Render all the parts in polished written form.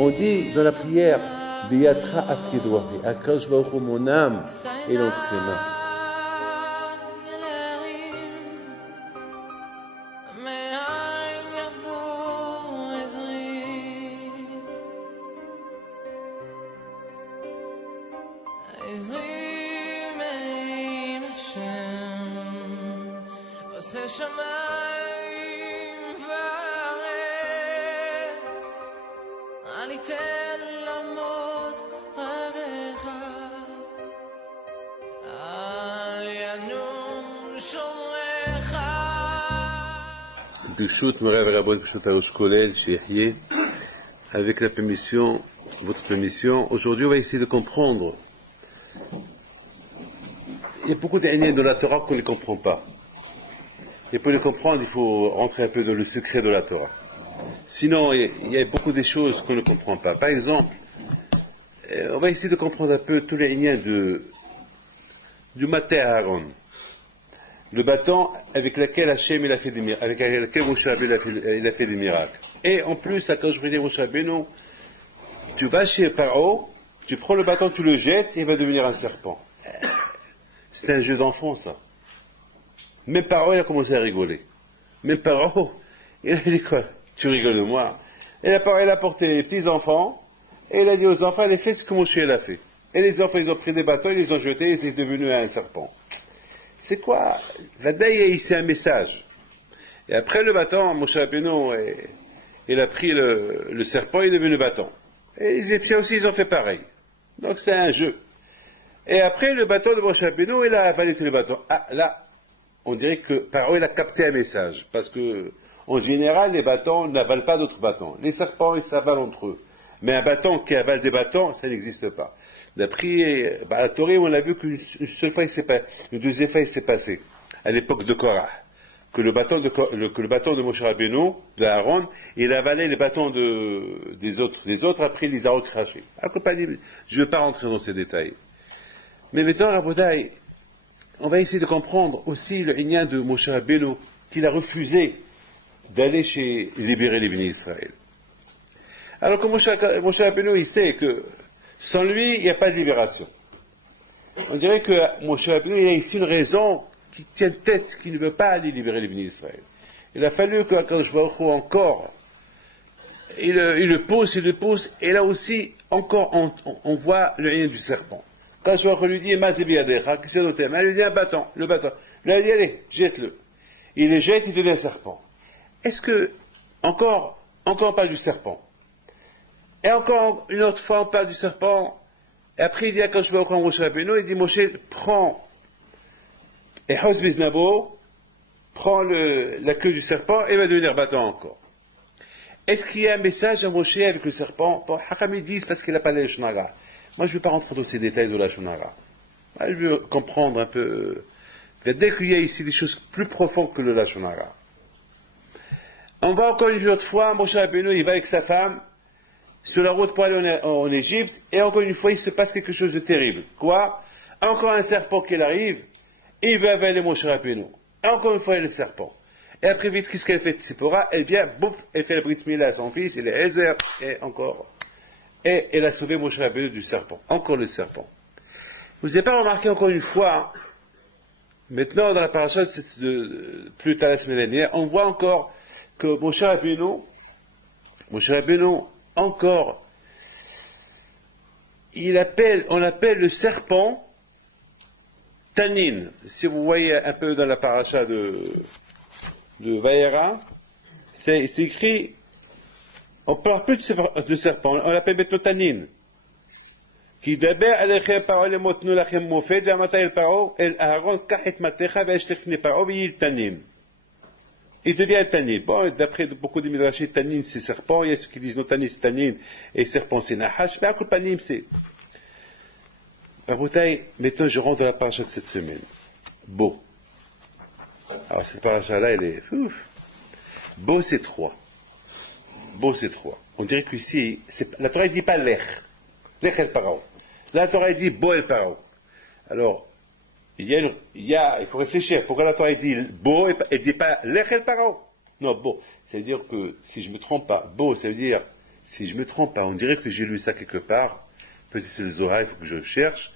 On dit dans la prière, Biyatra afkidwahi, Akadosh Baruch Hu, mon âme est entre tes mains. Avec la permission, votre permission, aujourd'hui on va essayer de comprendre. Il y a beaucoup d'années de la Torah qu'on ne comprend pas. Et pour les comprendre, il faut rentrer un peu dans le secret de la Torah. Sinon, il y a beaucoup de choses qu'on ne comprend pas. Par exemple, on va essayer de comprendre un peu tous les liens du Maté Aaron. Le bâton avec lequel Hachem il a fait des miracles, avec lequel Moshe Rabbeinu il a fait des miracles. Et en plus, quand je dis Moshe Rabbeinu, tu vas chez Paro, tu prends le bâton, tu le jettes, et il va devenir un serpent. C'est un jeu d'enfant, ça. Même Paro, il a commencé à rigoler. Même Paro, il a dit quoi? Tu rigoles de moi. Et la Paro, il a porté les petits enfants, et il a dit aux enfants, allez, faites ce que Moshe a fait. Et les enfants, ils ont pris des bâtons, ils les ont jetés, et c'est devenu un serpent. C'est quoi? Vadaï, c'est un message. Et après le bâton, Moshe Rabbeinu, il a pris le serpent, il est devenu bâton. Et les Égyptiens aussi, ils ont fait pareil. Donc c'est un jeu. Et après le bâton de Moshe Rabbeinu, il a avalé tous les bâtons. Ah, là, on dirait que Paro, il a capté un message. Parce que, en général, les bâtons n'avalent pas d'autres bâtons. Les serpents, ils s'avalent entre eux. Mais un bâton qui avale des bâtons, ça n'existe pas. D'après la Torah, on a vu qu'une seule fois, une deuxième fois, il s'est passé, à l'époque de Korah, que le bâton de Moshe Rabbeinu, de Aaron, il avalait les bâtons des autres. Les autres, après, il les a recrachés. Je ne veux pas rentrer dans ces détails. Mais maintenant, Rabotai, on va essayer de comprendre aussi le lien de Moshe Rabbeinu, qu'il a refusé d'aller libérer les bénis d'Israël. Alors que Moshe Rabbeinu, il sait que sans lui, il n'y a pas de libération. On dirait que Moshe Rabbeinu, il a ici une raison qui tient tête, qui ne veut pas aller libérer les bénis d'Israël. Il a fallu que Akadosh Baruch Hu encore, il le pousse, et là aussi, encore, on voit le lien du serpent. Quand Akadosh Baruch Hu lui dit, Mazebiadecha, qu'est-ce que c'est? Il lui dit un bâton, le bâton. Là, il dit, allez, jette-le. Il le jette, il devient serpent. Est-ce que, encore on parle du serpent? Et encore une autre fois, on parle du serpent. Et après, il dit à Akadosh Baruch Hu à Moshe Rabbeinu, il dit, Moshe, prends, et Hos Biznabo, prends la queue du serpent, et va devenir bâton encore. Est-ce qu'il y a un message à Moshe avec le serpent? Bon, Hakam, ils disent parce qu'il n'a pas la Lashon Hara. Moi, je ne veux pas rentrer dans ces détails de la Lashon Hara. Moi, je veux comprendre un peu. Dès qu'il y a ici des choses plus profondes que le Lashon Hara. On va encore une autre fois, Moshe Rabbeinu, il va avec sa femme, sur la route pour aller en Égypte, et encore une fois, il se passe quelque chose de terrible. Quoi? Encore un serpent qui arrive, et il veut avaler Moshe Rabbeinu. Et encore une fois, il y a le serpent. Et après, vite, qu'est-ce qu'elle fait de Tzipora? Elle vient, boum, elle fait la Brit Mila à son fils, il est Ezer, et encore. Et elle a sauvé Moshe Rabbeinu du serpent. Encore le serpent. Vous n'avez pas remarqué encore une fois, maintenant, dans la paracha plus tard la semaine dernière, on voit encore que Moshe Rabbeinu, encore, on appelle le serpent Tanin. Si vous voyez un peu dans la paracha de Vayera, c'est écrit, on ne parle plus de serpent, on l'appelle maintenant Tanin. Qui daber alechem paro lemotnu lachem mofet ve'amata el paro el Aaron kach et matecha ve'eshtechne paro ve'yil Tanin. Il devient Tanin. Bon, d'après beaucoup de midrashim, Tanin c'est serpent, il y a ceux qui disent non, Tanin c'est Tanin, et serpent c'est Nahash, mais à coup de Tanin c'est. Rabotai, maintenant je rentre dans la paracha de cette semaine. Beau. Alors cette paracha-là, elle est. Beau c'est 3. Beau c'est 3. On dirait qu'ici, la Torah ne dit pas lech. Lech el paro. La Torah dit beau el paro. Alors, il faut réfléchir. Pourquoi la Torah dit beau et ne dit pas lech el paro? Non, beau. Ça veut dire que, si je ne me trompe pas, beau, ça veut dire si je ne me trompe pas, on dirait que j'ai lu ça quelque part, peut-être c'est le Zohar, il faut que je cherche,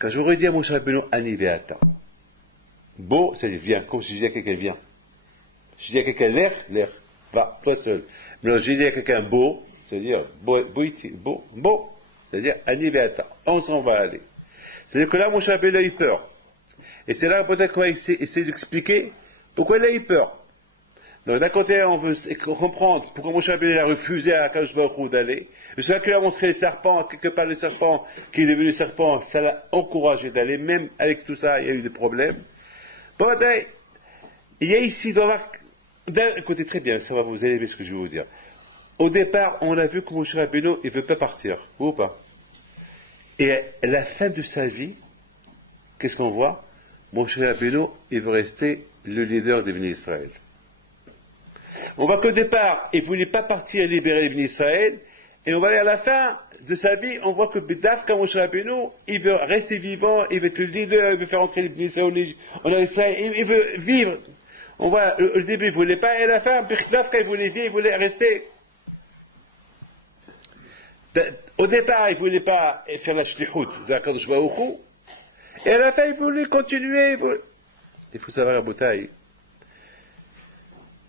quand j'aurais dit à Moshe Rabbeinu, Aniveata, beau, c'est-à-dire viens, comme si je dis à quelqu'un viens. Je dis à quelqu'un l'air, va, toi seul. Mais non, j'ai dit à quelqu'un beau, c'est-à-dire beau, c'est-à-dire Aniveata, on s'en va aller. C'est-à-dire que là, Moshe Rabbeinu a eu peur. Et c'est là peut-être qu'on va essayer d'expliquer pourquoi il a eu peur. Donc d'un côté, on veut comprendre pourquoi Moshe Rabbeinu a refusé à Akadosh Baruch Hu d'aller. Et celui qui lui a montré les serpents, quelque part le serpent qui est devenu serpent, ça l'a encouragé d'aller. Même avec tout ça, il y a eu des problèmes. Bon, il y a ici, il doit y avoir... Écoutez très bien, ça va vous aider ce que je vais vous dire. Au départ, on a vu que Moshe Rabbeinu, il ne veut pas partir, ou pas. Et à la fin de sa vie, qu'est-ce qu'on voit? Moshe Rabbeinu, il veut rester le leader des Bénis Israël. On voit qu'au départ, il ne voulait pas partir et libérer les Bénis Israël, et on va aller à la fin de sa vie, on voit que B'davka Moshe Rabbeinu, il veut rester vivant, il veut être le leader, il veut faire entrer les Bénis Israël, il veut vivre. On voit, au début, il ne voulait pas, et à la fin, B'davka, il voulait vivre, il voulait rester. Au départ, il ne voulait pas faire la shlichut de Akadosh Baruch Hu, et à la fin, il voulait continuer. Il faut savoir, à Botaï,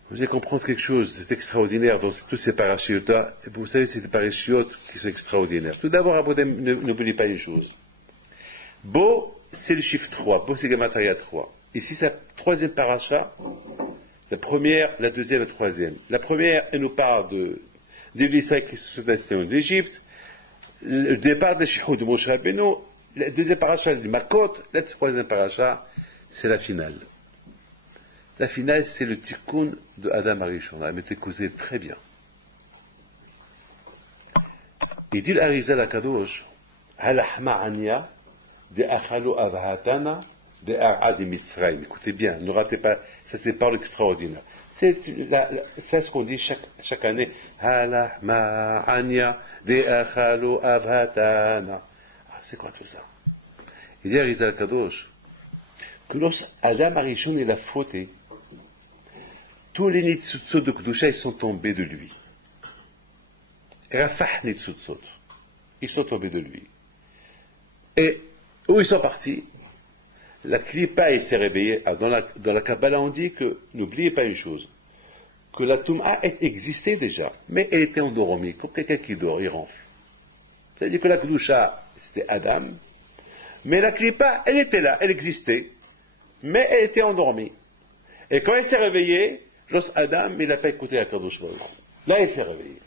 vous allez comprendre quelque chose d'extraordinaire dans tous ces parachutes. Vous savez, c'est des parachutes qui sont extraordinaires. Tout d'abord, à Botaï, n'oubliez pas une chose. Bo, c'est le chiffre 3. Bo, c'est Gematria 3. Ici, c'est la troisième paracha. La première, la deuxième, la troisième. La première, elle nous parle des Israël qui se sont installés en Égypte. Le départ des Shihou de Moshe Rabbeinu. La deuxième paracha, c'est du Makot. La troisième paracha, c'est la finale. La finale, c'est le tikkun de Adam Arishon. Mais écoutez très bien. Il dit l'Arizal Akadosh, Halachma Anya, de Achalo Avhatana, de Arad Mitzrayim. Écoutez bien, ne ratez pas, ça c'est par l'extraordinaire. C'est ce qu'on dit chaque année. Halachma Anya, de Achalo Avhatana. C'est quoi tout ça? Il dit Arizal Akadosh, que lorsque Adam Arishon il a fauté, tous les nitzutzot de Kedusha, ils sont tombés de lui. Rafah nitzutzot. Ils sont tombés de lui. Et où ils sont partis? La Klippa, il s'est réveillée. Dans la Kabbalah, on dit que, n'oubliez pas une chose, que la Toum'a existait déjà, mais elle était endormie, comme quelqu'un qui dort, il ronfle. C'est-à-dire que la Kedusha, c'était Adam, mais la Klippa, elle était là, elle existait, mais elle était endormie. Et quand elle s'est réveillée, lorsque Adam, il n'a pas écouté la Kadosh Baruch. Là, il s'est réveillé.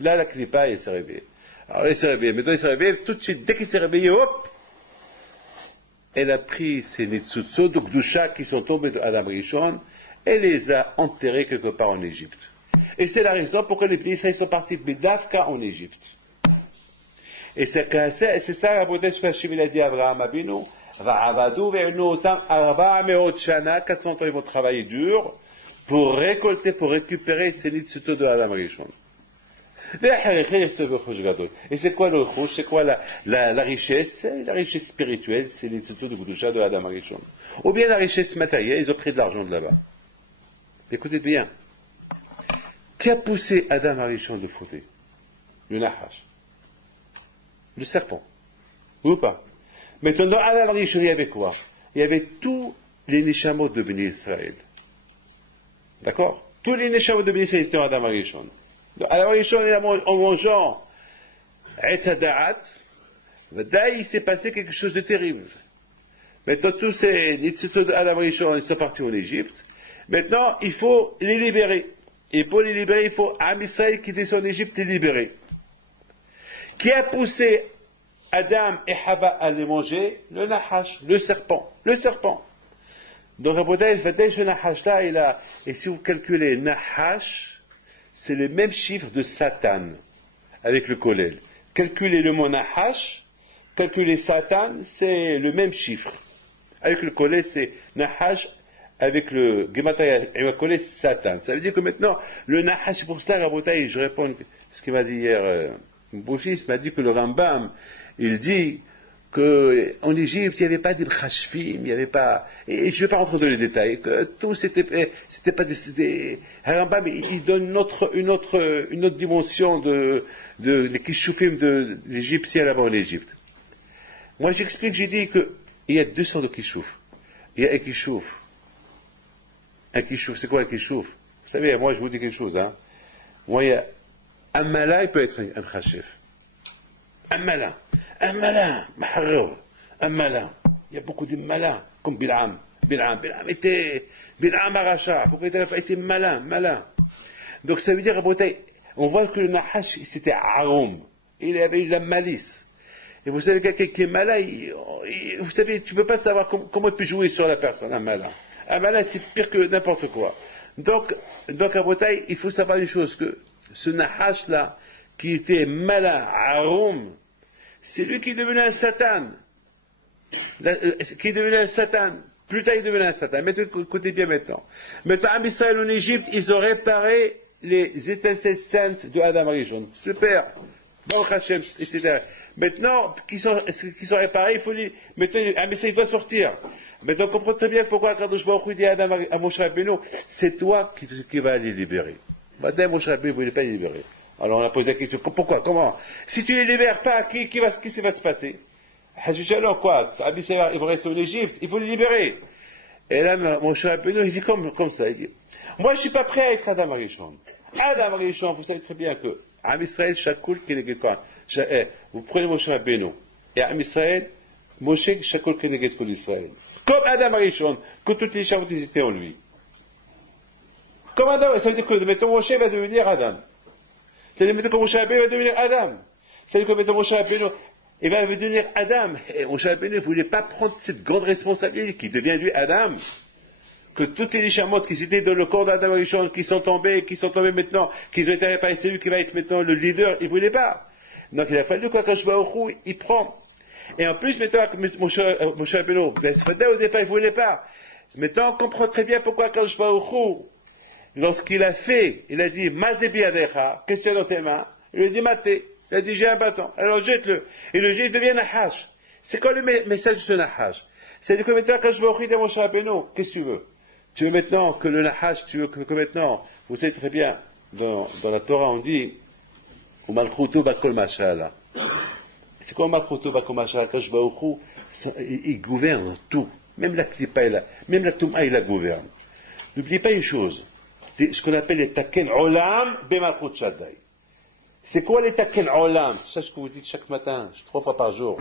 Là, la Klippa, il s'est réveillé. Alors, il s'est réveillé. Maintenant, il s'est réveillé. Tout de suite, dès qu'il s'est réveillé, hop, elle a pris ces Nitzutzot, donc Dusha, qui sont tombés de Adam Rishon, et les a enterrés quelque part en Égypte. Et c'est la raison pour laquelle les Israéliens sont partis de Dafka en Égypte. Et c'est ça, la beauté de Hachem, il a dit à Abraham Abinu, Va'avadu ve'enu otam arba meot shana, 400 ans, ils vont travailler dur, pour récolter, pour récupérer ces nitzutzot de Adam Rishon. Et c'est quoi le rouge? C'est quoi la richesse? La richesse spirituelle, c'est les nitzutzot de Kedusha de Adam Rishon. Ou bien la richesse matérielle, ils ont pris de l'argent de là-bas. Écoutez bien. Qui a poussé Adam Rishon de fauter? Le Nahash. Le serpent. Ou pas? Maintenant, Adam Rishon, il y avait quoi? Il y avait tous les Neshamot de Béni Israël. D'accord? Tous les Neshamot de Béni Israël étaient Adam Rishon. Adam Rishon, en mangeant Etzadat, il s'est passé quelque chose de terrible. Maintenant, tous ces Nitzutzot de Adam Rishon, ils sont partis en Égypte. Maintenant, il faut les libérer. Et pour les libérer, il faut Am Israël qui descend en Égypte les libérer. Qui a poussé Adam et Hava à les manger? Le Nahash, le serpent. Le serpent. Donc, ce Nahash-là, et si vous calculez Nahash, c'est le même chiffre de Satan, avec le Kollel. Calculez le mot Nahash, calculez Satan, c'est le même chiffre. Avec le Kollel, c'est Nahash, avec le Gematria, et le Kollel, c'est Satan. Ça veut dire que maintenant, le Nahash, pour cela, Rabotai, je réponds ce qu'il m'a dit hier, mon beau-fils m'a dit que le Rambam, il dit qu'en Égypte, il n'y avait pas d'Ibchashfim, il n'y avait pas, et je ne vais pas rentrer dans les détails, que tout c'était pas des Harambam, il donne une autre dimension des Kishoufim de l'Égyptien là-bas en Égypte. Moi, j'explique, j'ai dit qu'il y a deux sortes de Kishouf. Il y a un Kishouf. Un Kishouf, c'est quoi un Kishouf? Vous savez, moi, je vous dis quelque chose, hein. Moi, il y a un malin, il peut être un Khashif. Un malin, maharov, un malin. Il y a beaucoup de malins, comme Bil'am. Bil'am Aracha. Pourquoi il a été malin. Donc ça veut dire, on voit que le Nahash, c'était Arum. Il avait eu de la malice. Et vous savez, quelqu'un qui est malin, vous savez, tu ne peux pas savoir comment il peut jouer sur la personne, un malin. Un malin, c'est pire que n'importe quoi. Donc à Bretagne, il faut savoir une chose, que ce Nahash-là, qui était malin, Arum, c'est lui qui est devenu un Satan. Qui est devenu un Satan. Plus tard, il est devenu un Satan. Maintenant, écoutez bien maintenant. Maintenant, en Israël, en Égypte, ils ont réparé les étincelles saintes de Adam Arishon. Super. Baruch Hashem, etc. Maintenant, qui sont réparés, il faut dire, maintenant, un message doit sortir. Maintenant, on comprend très bien pourquoi Kadosh Baruch Hu dit à Moshe Rabbeinu, c'est toi qui vas les libérer. Maintenant, Moshe Rabbeinu ne voulait pas les libérer. Alors on a posé la question, pourquoi, comment? Si tu ne les libères pas, qu'est-ce qui va se passer? Alors quoi? Ils vont rester en Égypte, il faut les libérer. Et là, Moshe Rabbeinu, il dit comme ça, il dit, moi je ne suis pas prêt à être Adam Arishon. Adam Arishon, vous savez très bien que, Am Israël, Shakul, vous prenez Moshe Rabbeinu, et Am Israël, Moshe, Shakul, Keneged, Kol Israël. Comme Adam Arishon, que toutes les choses étaient en lui. Comme Adam, ça veut dire que maintenant Moshe va devenir Adam. C'est-à-dire que Moshe Rabbeinu va devenir Adam. C'est-à-dire que maintenant Moshe Rabbeinu, il va devenir Adam. Et Moshe Rabbeinu ne voulait pas prendre cette grande responsabilité qui devient lui Adam. Que toutes les chamottes qui étaient dans le corps d'Adam Arishon, qui sont tombés maintenant, qui ont été réparés, c'est lui qui va être maintenant le leader, il ne voulait pas. Donc il a fallu qu'Akash Baruch Hu, il prend. Et en plus, maintenant, Moshe Rabbeinu, au départ, il ne voulait pas. Maintenant, on comprend très bien pourquoi Akash Baruch Hu, lorsqu'il a fait, il a dit, Mazebi Adecha, qu'est-ce que tu as dans tes mains? Il lui a dit, Maté. Il a dit, j'ai un bâton. Alors jette-le. Et le jet devient Nahash. C'est quoi le message de ce Nahash? C'est-à-dire que maintenant, quand je vais offrir à Moshe Rabbeinu, qu'est-ce que tu veux? Tu veux maintenant que le Nahash, tu veux que maintenant, vous savez très bien, dans la Torah, on dit, Umalchutu bakol mashala. C'est quoi Umalchutu bakol mashala? Quand je vais au il gouverne tout. Même la Klipa, même la Touma, il la gouverne. N'oubliez pas une chose. Ce qu'on appelle les Taken Olam Bemalchut Shaddai. C'est quoi les Taken Olam? C'est ce que vous dites chaque matin, 3 fois par jour,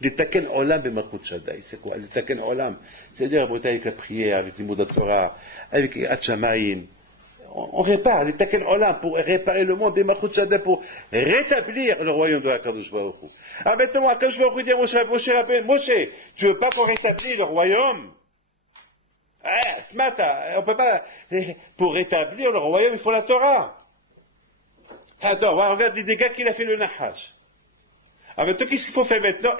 les Taken Olam Bemalchut Shaddai. C'est quoi les Taken Olam? C'est-à-dire avec la prière, avec les mots de Torah, avec les Hatchamaïm. On répare les Taken Olam pour réparer le monde Bemalchut Shaddai, pour rétablir le royaume de la Kadosh Baruch Hu. Ah maintenant, Kadosh Baruch Hu dit Moshe, tu veux pas qu'on rétablisse le royaume? Ce matin, on peut pas. Pour rétablir le royaume, il faut la Torah. Attends, on va regarder les dégâts qu'il a fait le Nahash. Alors maintenant, qu'est-ce qu'il faut faire maintenant?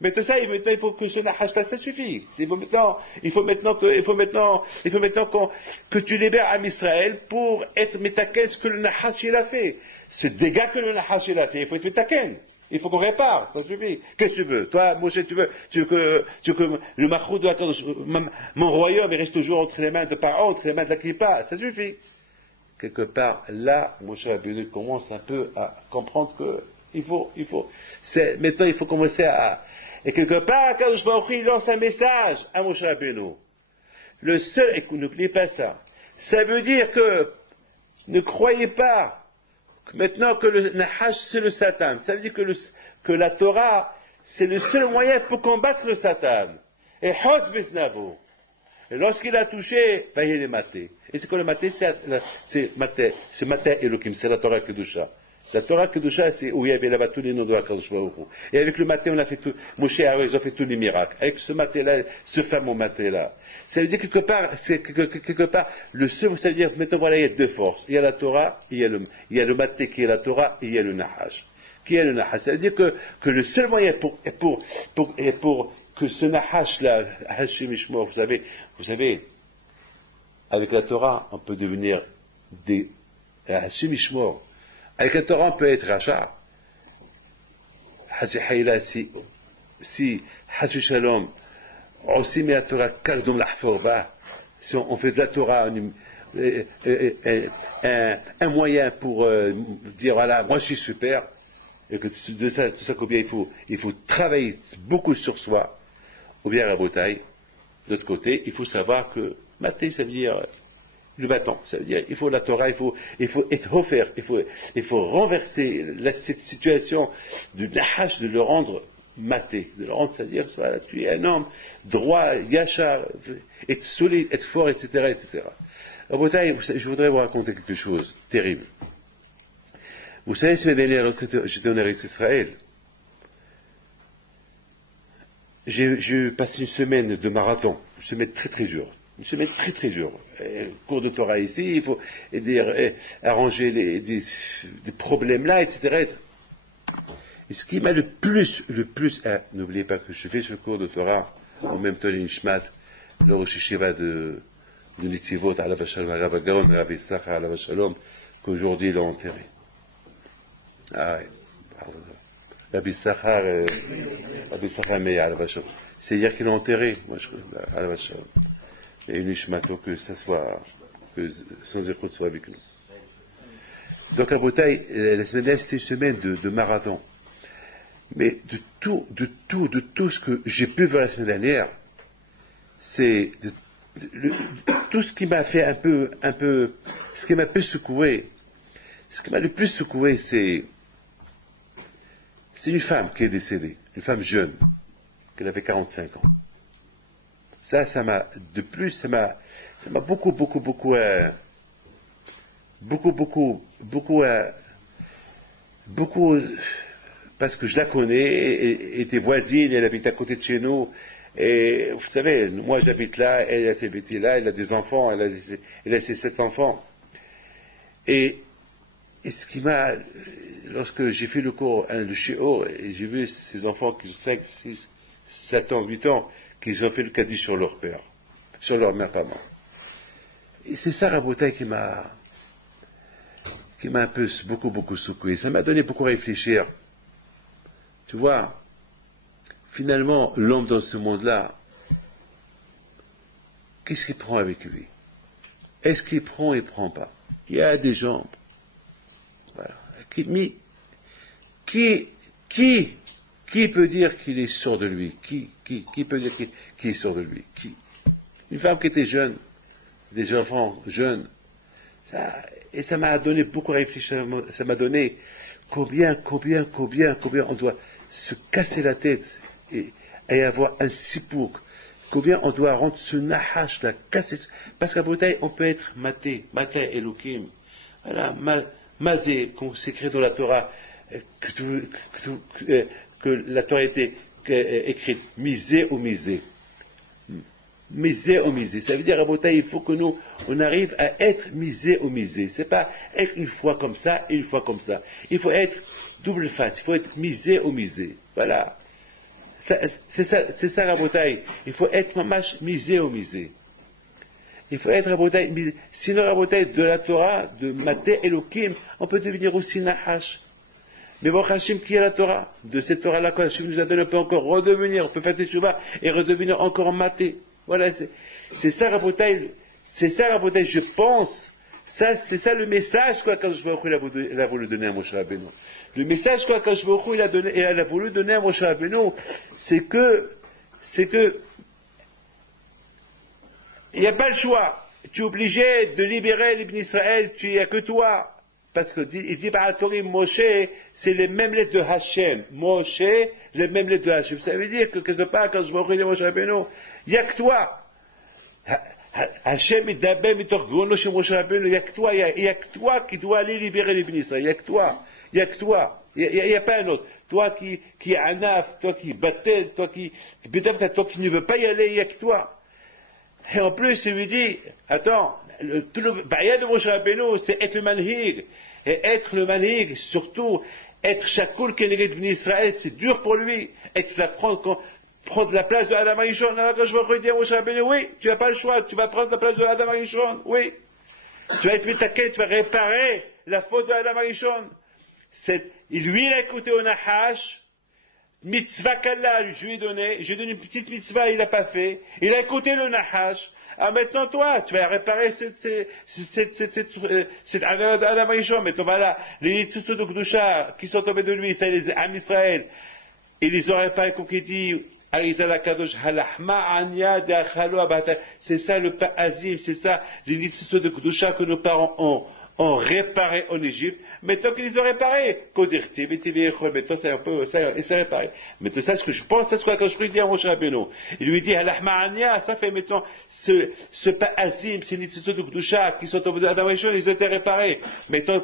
Maintenant, il faut que ce Nahash là, ça suffit. Il faut maintenant que tu libères Am Israël pour être métaken ce que le Nahash il a fait. Ce dégât que le Nahash il a fait, il faut être métaken. Il faut qu'on répare, ça suffit. Qu'est-ce que tu veux? Toi, Moshe, tu veux que le Machou de mon royaume, il reste toujours entre les mains de Pharaon, entre les mains de la Klippa, ça suffit. Quelque part, là, Moshe Rabbeinu commence un peu à comprendre que maintenant, il faut commencer et quelque part, quand je Baruch Hu, il lance un message à Moshe Rabbeinu. Le seul, et n'oubliez pas ça, ça veut dire que, ne croyez pas, maintenant que le Nahash c'est le Satan, ça veut dire que la Torah c'est le seul moyen pour combattre le Satan. Et Hos Besnavo. Et lorsqu'il a touché, il est maté. Et c'est quoi le maté? C'est maté Elohim, c'est la Torah Kedusha. La Torah Kedusha, c'est où il y avait là-bas tous les noms de la Kadosh Baruch Hu. Et avec le maté, on a fait tout, Moshe et Aaron, ils ont fait tous les miracles. Avec ce maté-là, ce fameux maté-là. Ça veut dire quelque part, le seul, ça veut dire, maintenant voilà, il y a deux forces. Il y a la Torah, il y a le maté qui est la Torah, et il y a le Nahash. Qui est le Nahash? Ça veut dire que le seul moyen pour que ce Nahash-là, Hashim Ishmor, vous savez, avec la Torah, on peut devenir des Hashim Ishmor. Avec la Torah, on peut être Racha. si Hashu Shalom, aussi met la Torah Kaldom Lahforba, si on fait de la Torah un moyen pour dire voilà, moi je suis super, et que de ça, tout ça combien il faut travailler beaucoup sur soi, ou bien à Botaï. D'autre côté, il faut savoir que mater, ça veut dire le bâton, ça veut dire il faut la Torah, il faut être offert, il faut renverser cette situation de nahash, de le rendre maté, de le rendre, c'est-à-dire voilà, tu es un homme droit, yachar, être solide, être fort, etc., etc. À Botaï, je voudrais vous raconter quelque chose terrible. Vous savez, semaine dernière, j'étais en Eretz Israël. J'ai passé une semaine de marathon, une semaine très très dure. Une semaine très très dure. Cours de Torah ici, il faut arranger des problèmes là, etc. Et ce qui m'a le plus, n'oubliez pas que je fais ce cours de Torah, en même temps l'Inishmat, le Rosh Hashiva de Nitzivot, Alav Shalom, Rav Gaon, Rabbi Sachar, Alav Shalom, qu'aujourd'hui il a enterré. Ah ouais. Rabbi Sachar Meir, Alav Shalom. C'est hier qu'il l'a enterré, moi je crois, Alav Shalom. Et une Ishmato, que ça soit, que sans écoute soit avec nous. Donc à Botaï, la semaine dernière, c'était une semaine de marathon. Mais de tout ce que j'ai pu voir la semaine dernière, c'est tout ce qui m'a fait un peu, ce qui m'a plus secoué, ce qui m'a le plus secoué, c'est une femme qui est décédée, une femme jeune, qui avait 45 ans. Ça m'a beaucoup, parce que je la connais, elle était voisine, elle habite à côté de chez nous, et vous savez, moi j'habite là, elle habite là, elle a des enfants, elle a ses 7 enfants. Et ce qui m'a, lorsque j'ai fait le cours, le shiur, et j'ai vu ces enfants qui ont 5, 6, 7 ans, 8 ans, qu'ils ont fait le caddie sur leur père, sur leur mère, pas moi. Et c'est ça, Rabotai, qui m'a un peu beaucoup secoué. Ça m'a donné beaucoup à réfléchir. Tu vois, finalement, l'homme dans ce monde-là, qu'est-ce qu'il prend avec lui? Est-ce qu'il prend et prend pas? Il y a des gens, voilà, qui peut dire qu'il est sûr de lui? Qui peut dire qu'il est sûr de lui? Qui? Une femme qui était jeune, des enfants jeunes, et ça m'a donné beaucoup à réfléchir, ça m'a donné combien on doit se casser la tête et avoir un sipouk, combien on doit rendre ce nahash, la casser, parce qu'à Botaï, on peut être maté Elohim, voilà, mazé, qu'on s'écrit dans la Torah, que la Torah était écrite, misé ou misé. Misé ou misé. Ça veut dire, à Botaï, il faut que nous, on arrive à être misé ou misé. C'est pas être une fois comme ça et une fois comme ça. Il faut être double face. Il faut être misé ou misé. Voilà. C'est ça, la Botaï. Il faut être mamash misé ou misé. Il faut être Rabotai, sinon Rabotai de la Torah, de Maté Elohim, on peut devenir aussi Nahash. Mais bon, Hachim, qui est la Torah? De cette Torah-là, quand Hachim nous a donné, on peut encore redevenir, on peut faire des chouvas et redevenir encore en Maté. Voilà, c'est ça Rabotai, je pense. C'est ça le message, quoi, quand je il a voulu donner à Moshe Rabbeinu. Le message, quoi, quand je il a voulu donner à Moshe Rabbeinu, c'est que, il n'y a pas le choix. Tu es obligé de libérer l'Ibn Israël, il n'y a que toi. Parce que il dit, Moshe, c'est les mêmes lettres de Hachem. Moshe, les mêmes lettres de Hachem. Ça veut dire que quelque part, quand je vais regarder Moshe Rabbeinu, il n'y a que toi. Hachem, il n'y a que toi. Il n'y a que toi qui dois aller libérer l'Ibn Israël. Il n'y a que toi. Il n'y a que toi. Il n'y a pas un autre. Toi qui est Anaf, toi qui battel, toi qui ne veux pas y aller, il n'y a que toi. Et en plus, il lui dit, attends, tout le baïa de Moshe Rabbeinu, c'est être le manhig. Et être le manhig, surtout, être Shakoul Keneged Bnei Israël, c'est dur pour lui. Prendre la place de Adam Arishon. Alors quand je vais redire Moshe Rabbeinu, oui, tu n'as pas le choix, tu vas prendre la place de Adam Arishon, oui. Tu vas être mitaké, tu vas réparer la faute de Adam Arishon. Lui, il a écouté au Nahash, mitzvah qu'Allah, je lui ai donné une petite mitzvah, il n'a pas fait, il a écouté le nahash. Ah, maintenant, toi, tu vas réparer cette Adam Rishon. Maintenant, voilà, les Nitzutzot de Kedusha qui sont tombés de lui, ça, les Am Israël, et les ont réparés, comme il dit, c'est ça le Pa'azim, c'est ça les Nitzutzot de Kedusha que nos parents ont réparé en Égypte. Maintenant qu'ils les ont réparés, maintenant c'est réparé. Maintenant, ça, ce que je pense, c'est ce que je dis à Moshe Rabbeinu. Il lui dit, ça fait maintenant, ce Pa'azim, ces Nitzutzot de Kedusha qui sont au bout d'Adam Rishon, ils ont été réparés. Maintenant,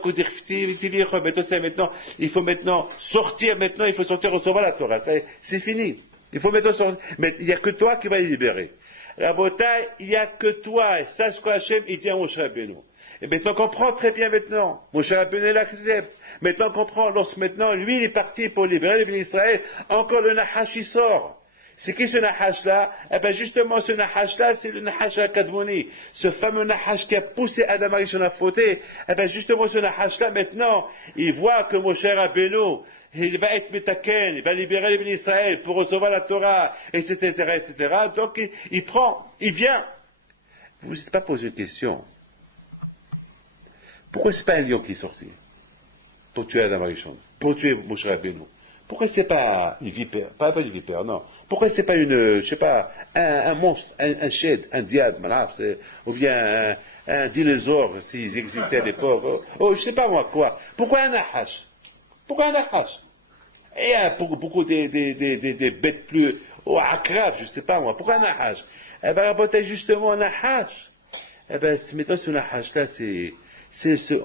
maintenant, il faut maintenant sortir, il faut sortir recevoir la Torah. C'est fini. Il faut maintenant sortir. Mais il n'y a que toi qui vas les libérer. La bataille, il n'y a que toi. Et ça, ce que Hachem, il dit à Moshe Rabbeinu. Et maintenant, on comprend très bien maintenant. Moshe Rabbeinu l'accepte. Maintenant, on comprend. Maintenant, lui, il est parti pour libérer les bénis d'Israël. Encore le Nahash, il sort. C'est qui ce Nahash-là? Eh bien, justement, ce Nahash-là, c'est le Nahash al-Kadmoni. Ce fameux Nahash qui a poussé Adam Arishon à fauter. Eh bien, justement, ce Nahash-là, maintenant, il voit que Moshe Rabbeinu, il va être Metaken, il va libérer les bénis d'Israël pour recevoir la Torah, etc., etc. Donc, il prend, il vient. Vous ne vous êtes pas posé une question. Pourquoi c'est pas un lion qui est sorti pour tuer Adam Arishon, pour tuer Moshe Rabbeinu? Pourquoi c'est pas une vipère, pas une vipère, non. Pourquoi c'est pas je sais pas, un monstre, un shed, un diable, ou bien un dinosaure, s'ils existaient à l'époque, je sais pas moi quoi. Pourquoi un nahash? Pourquoi un nahash? Et il y a beaucoup des bêtes plus, akrab, je sais pas moi. Pourquoi un nahash? Eh ben, justement, un nahash. Eh ben, maintenant, ce nahash-là,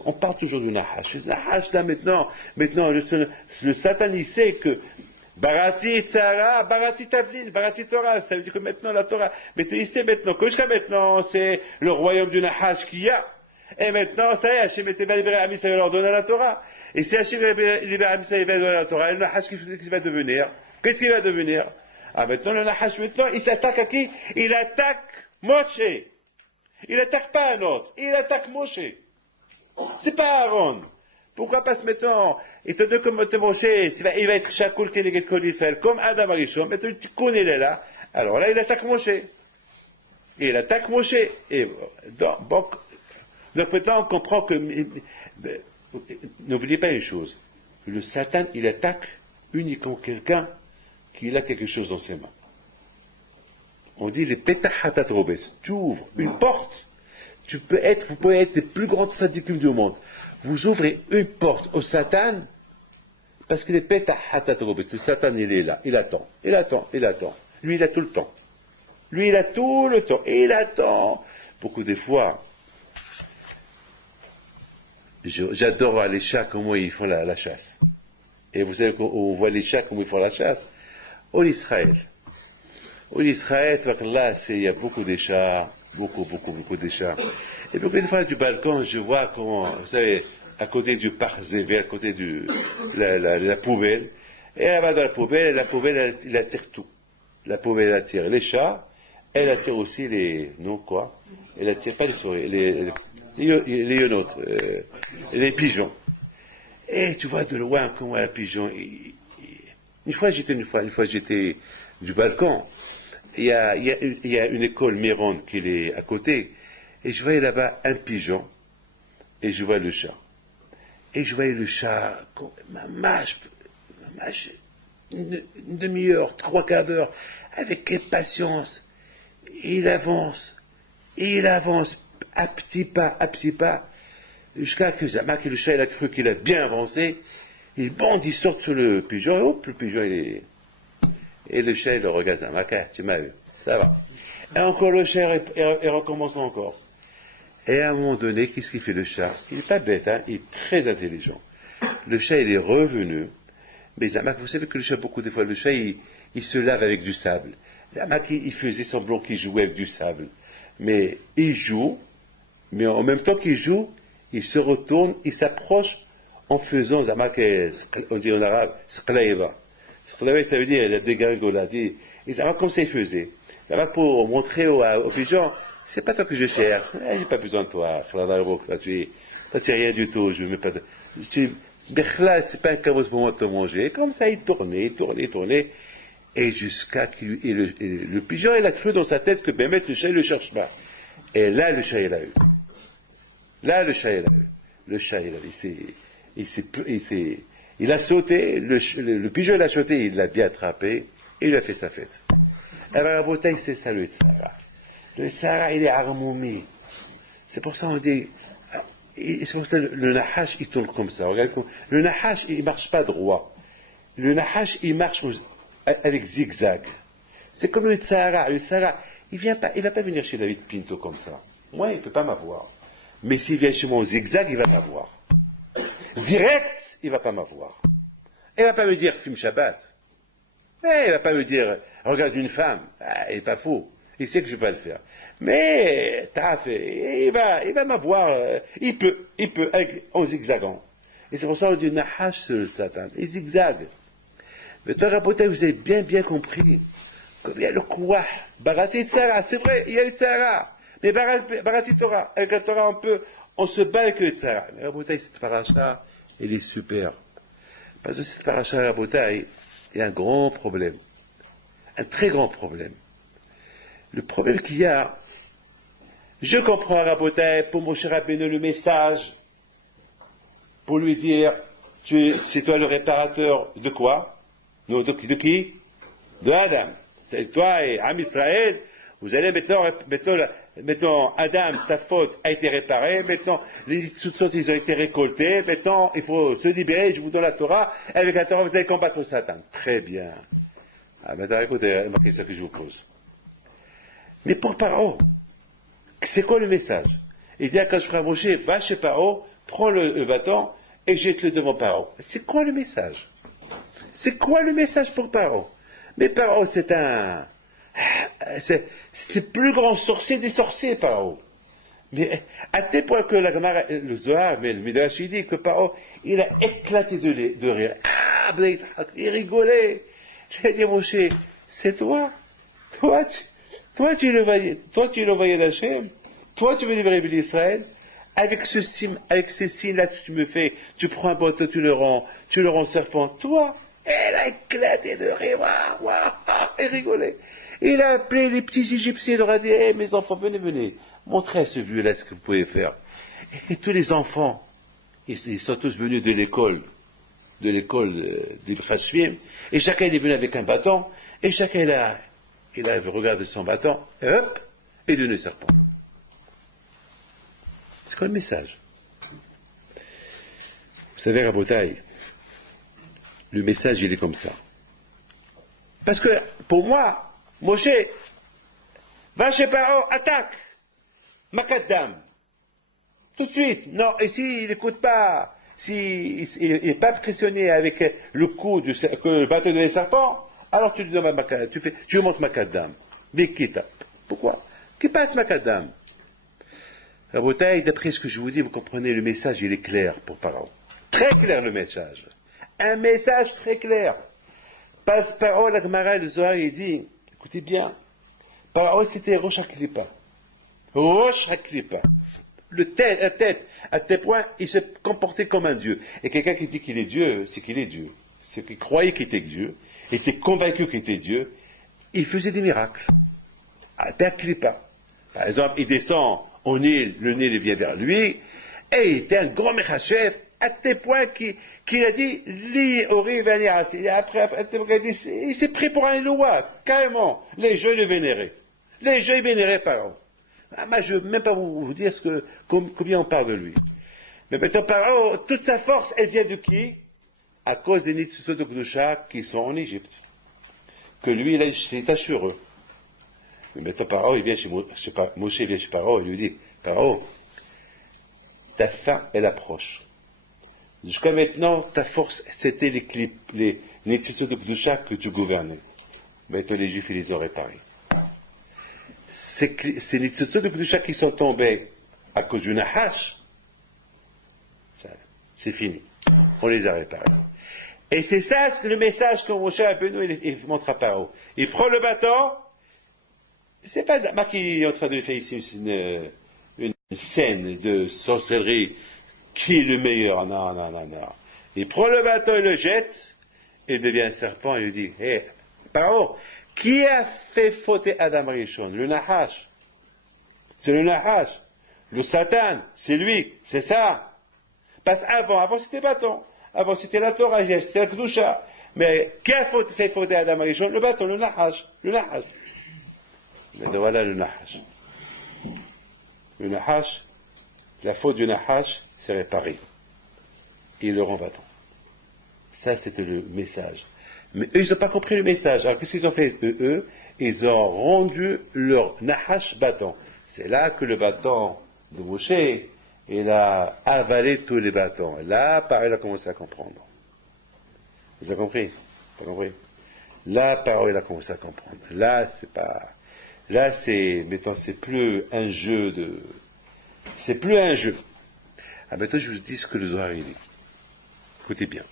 on parle toujours du Nahash. Le Nahash, là, maintenant, le Satan, il sait que Barati Tzara, Barati Tavlin, Barati Torah, ça veut dire que maintenant, la Torah, il sait maintenant que jusqu'à maintenant, c'est le royaume du Nahash qu'il y a. Et maintenant, ça y est, Hachem était bien libéré à Amisraël, il leur donne la Torah. Et si Hachem est libéré à Amisraël, il va donner la Torah, et le Nahash, qu'est-ce qu'il va devenir? Qu'est-ce qu'il va devenir? Ah, maintenant, le Nahash, maintenant, il s'attaque à qui? Il attaque Moshe. Il attaque pas un autre, il attaque Moshe. C'est pas Aaron. Pourquoi pas se mettre et te donne comme te Moshe, il va être Shakoul Keneged Kol Israël, comme Adam Arishon, mais tu connais là. Alors là, il attaque Moshe. Il attaque Moshe. Et donc maintenant, on comprend que, n'oubliez pas une chose, le Satan, il attaque uniquement quelqu'un qui a quelque chose dans ses mains. On dit les Petahatat Robes. Tu ouvres une porte. Vous pouvez être les plus grands sadikim du monde. Vous ouvrez une porte au Satan, parce que les Petahatat Robes, le Satan, il est là, il attend. Lui, il a tout le temps. Et il attend. Beaucoup de fois, j'adore voir les chats, comment ils font la chasse. Et vous savez qu'on voit les chats, comment ils font la chasse? En Israël. En Israël, il y a beaucoup de chats, beaucoup de chats. Et beaucoup de fois, du balcon, je vois comment, vous savez, à côté du parc Zévé, à côté de la poubelle, et là-bas dans la poubelle, elle attire tout. La poubelle, elle attire les chats, elle attire aussi elle attire pas les souris, les yonotres, les pigeons. Et tu vois de loin comment un pigeon, une fois j'étais du balcon, il y a une école Méron qui est à côté, et je voyais là-bas un pigeon, et je vois le chat. Et je voyais le chat, une demi-heure, 3/4 d'heure, avec impatience. Et il avance, à petits pas, jusqu'à que le chat, il a cru qu'il a bien avancé, il bondit, il sort sur le pigeon, et hop, le pigeon, et le chat, il le regarde, Zamaka, tu m'as vu, ça va. Et encore le chat, il recommence encore. Et à un moment donné, qu'est-ce qu'il fait le chat? Il n'est pas bête, hein, il est très intelligent. Le chat, il est revenu, mais Zamak, vous savez que le chat, beaucoup de fois, le chat, il se lave avec du sable. Zamak, il faisait semblant qu'il jouait avec du sable. Mais il joue, mais en même temps qu'il joue, il se retourne, il s'approche en faisant, Zamak, on dit en arabe, Sqlaïba. Sqlaïba, ça veut dire la dégringolade. Et Zamak, comme ça, il faisait. Zamak, pour montrer aux pigeons, c'est pas toi que je cherche, j'ai pas besoin de toi, toi tu es rien du tout, tu Bechla, c'est pas un kavod pour moi de te manger. Et comme ça, il tournait. Et jusqu'à qu'il, le pigeon, il a cru dans sa tête que Bémet, le chat, il le cherche pas. Et là, le chat, il a eu. Le chat, il a sauté, le pigeon, il a sauté, il l'a bien attrapé, et il a fait sa fête. Alors, la bouteille, c'est ça, le Sahara. Le Sahara, il est harmonie. C'est pour ça, on dit, c'est pour ça, le Nahash, il tourne comme ça. Regarde, le Nahash, il marche pas droit. Le Nahash, il marche avec zigzag. C'est comme le Sahara. Le Sahara, il va pas venir chez David Pinto comme ça. Moi, il peut pas m'avoir. Mais s'il vient chez moi au zigzag, il va m'avoir. Direct, il va pas m'avoir. Il va pas me dire fume Shabbat. Il va pas me dire regarde une femme. Il est pas fou. Il sait que je vais pas le faire. Mais il va m'avoir. Il peut, en zigzagant. Et c'est pour ça qu'on dit Nahash sur le Satan. Il zigzague. Mais toi, Rabotai, vous avez bien compris. Il y a le Kouah. Barati Tzara, c'est vrai, il y a le Tzara. Mais Barati Torah, avec la Torah, on se bat avec le Tzara. Mais Rabotai, cette paracha, elle est super. Parce que cette paracha, Rabotai, il y a un grand problème. Un très grand problème. Le problème qu'il y a, je comprends Rabotai, pour Moshe Rabbeinu, le message, pour lui dire, c'est toi le réparateur de quoi? De qui? De Adam. C'est toi et Am Israël, vous allez maintenant, Adam, sa faute a été réparée, maintenant, les soupçons, ils ont été récoltés, maintenant, il faut se libérer, je vous donne la Torah, et avec la Torah, vous allez combattre Satan. Très bien. Maintenant, écoutez, la question que je vous pose. Mais pour Paro, c'est quoi le message? Il dit à Kashfra Moshe, va chez Paro, prends le bâton, et jette-le devant Paro. C'est quoi le message? C'est quoi le message pour Paro? Mais Paro, c'est le plus grand sorcier des sorciers, Paro. Mais à tel point que la Gemara, le Zohar, mais le Midrash, il dit que Paro, il a éclaté de rire. Il rigolait. Je lui ai dit, Moshe, c'est toi? Toi, tu es l'envoyé d'Hachem? Toi, tu veux libérer l'Israël? Avec ces signes-là que tu me fais, tu prends un bateau, tu le rends serpent. Toi? Elle a éclaté de rire, et rigolait. Il a appelé les petits Égyptiens, il leur a dit, mes enfants, venez, montrez à ce vieux-là ce que vous pouvez faire. Et tous les enfants, ils sont tous venus de l'école des Brachvim, et chacun est venu avec un bâton, et chacun il a regardé son bâton, et hop, est devenu serpent. C'est quoi le message? Vous savez, Rabotai, le message, il est comme ça. Parce que, pour moi, Moshe, va chez Paro, attaque, Makadam. Tout de suite. Non, et s'il n'écoute pas, s'il n'est pas impressionné avec le coup que le bateau de serpent, alors tu lui donnes tu lui montres Makadam. Vikita. Pourquoi? Qui passe Makadam? Rabotai, d'après ce que je vous dis, vous comprenez, le message, il est clair pour Paro. Très clair le message. Un message très clair. Paro, la Gemara, le Zohar, il dit, écoutez bien, Paro, c'était Rosh HaKlippa. Rosh HaKlippa. La tête, à tel point, il se comportait comme un dieu. Et quelqu'un qui dit qu'il est Dieu, c'est qu'il est Dieu. C'est qu'il croyait qu'il était Dieu, était convaincu qu'il était Dieu, il faisait des miracles. À Klippa. Par exemple, il descend au Nil, le Nil vient vers lui, et il était un grand Mechachef, à tel point qu'il a dit, Li Ori Vanias. Après, il s'est pris pour un loi, carrément. Les gens le vénéraient. Les gens vénéraient Paro. Moi, je ne veux même pas vous dire combien on parle de lui. Mais maintenant, Paro, toute sa force, elle vient de qui? À cause des Nitsuso de Gdusha qui sont en Égypte. Que lui, il est assureux. Mais maintenant, Paro, il vient Moshe vient chez Paro, il lui dit, Paro, ta fin, elle approche. Jusqu'à maintenant, ta force, c'était les Nitsuso de Gdusha que tu gouvernais. Maintenant, les Juifs, ils les ont réparés. Ces Nitsuso de Gdusha qui sont tombés à cause d'une hache, c'est fini. On les a réparés. Et c'est ça le message que Moshe Rabbeinu il montre à Paro. Il prend le bâton, c'est pas Zama qui est en train de faire ici une scène de sorcellerie. Qui est le meilleur? Non. Il prend le bâton et le jette, et devient un serpent, et lui dit, hé, Paro, qui a fait fauter Adam Rishon? Le Nahash. C'est le Nahash. Le Satan, c'est lui, c'est ça. Parce qu'avant c'était bâton. Avant c'était la Torah, c'était la Kedusha. Mais qui a fait fauter Adam Rishon? Le bâton, le Nahash. Le Nahash. Mais voilà le Nahash. Le Nahash, la faute du Nahash, c'est réparé. Il le rend bâton. Ça, c'était le message. Mais eux, ils n'ont pas compris le message. Alors, qu'est-ce qu'ils ont fait, eux? Ils ont rendu leur Nahash bâton. C'est là que le bâton de Moshe, il a avalé tous les bâtons. Là, pareil, il a commencé à comprendre. Vous avez compris? Pas compris? Là, pareil, il a commencé à comprendre. Là, c'est pas... Là, mettons, c'est plus un jeu de... C'est plus un jeu. Ah, maintenant, je vous dis ce que le Zohar, il dit. Écoutez bien.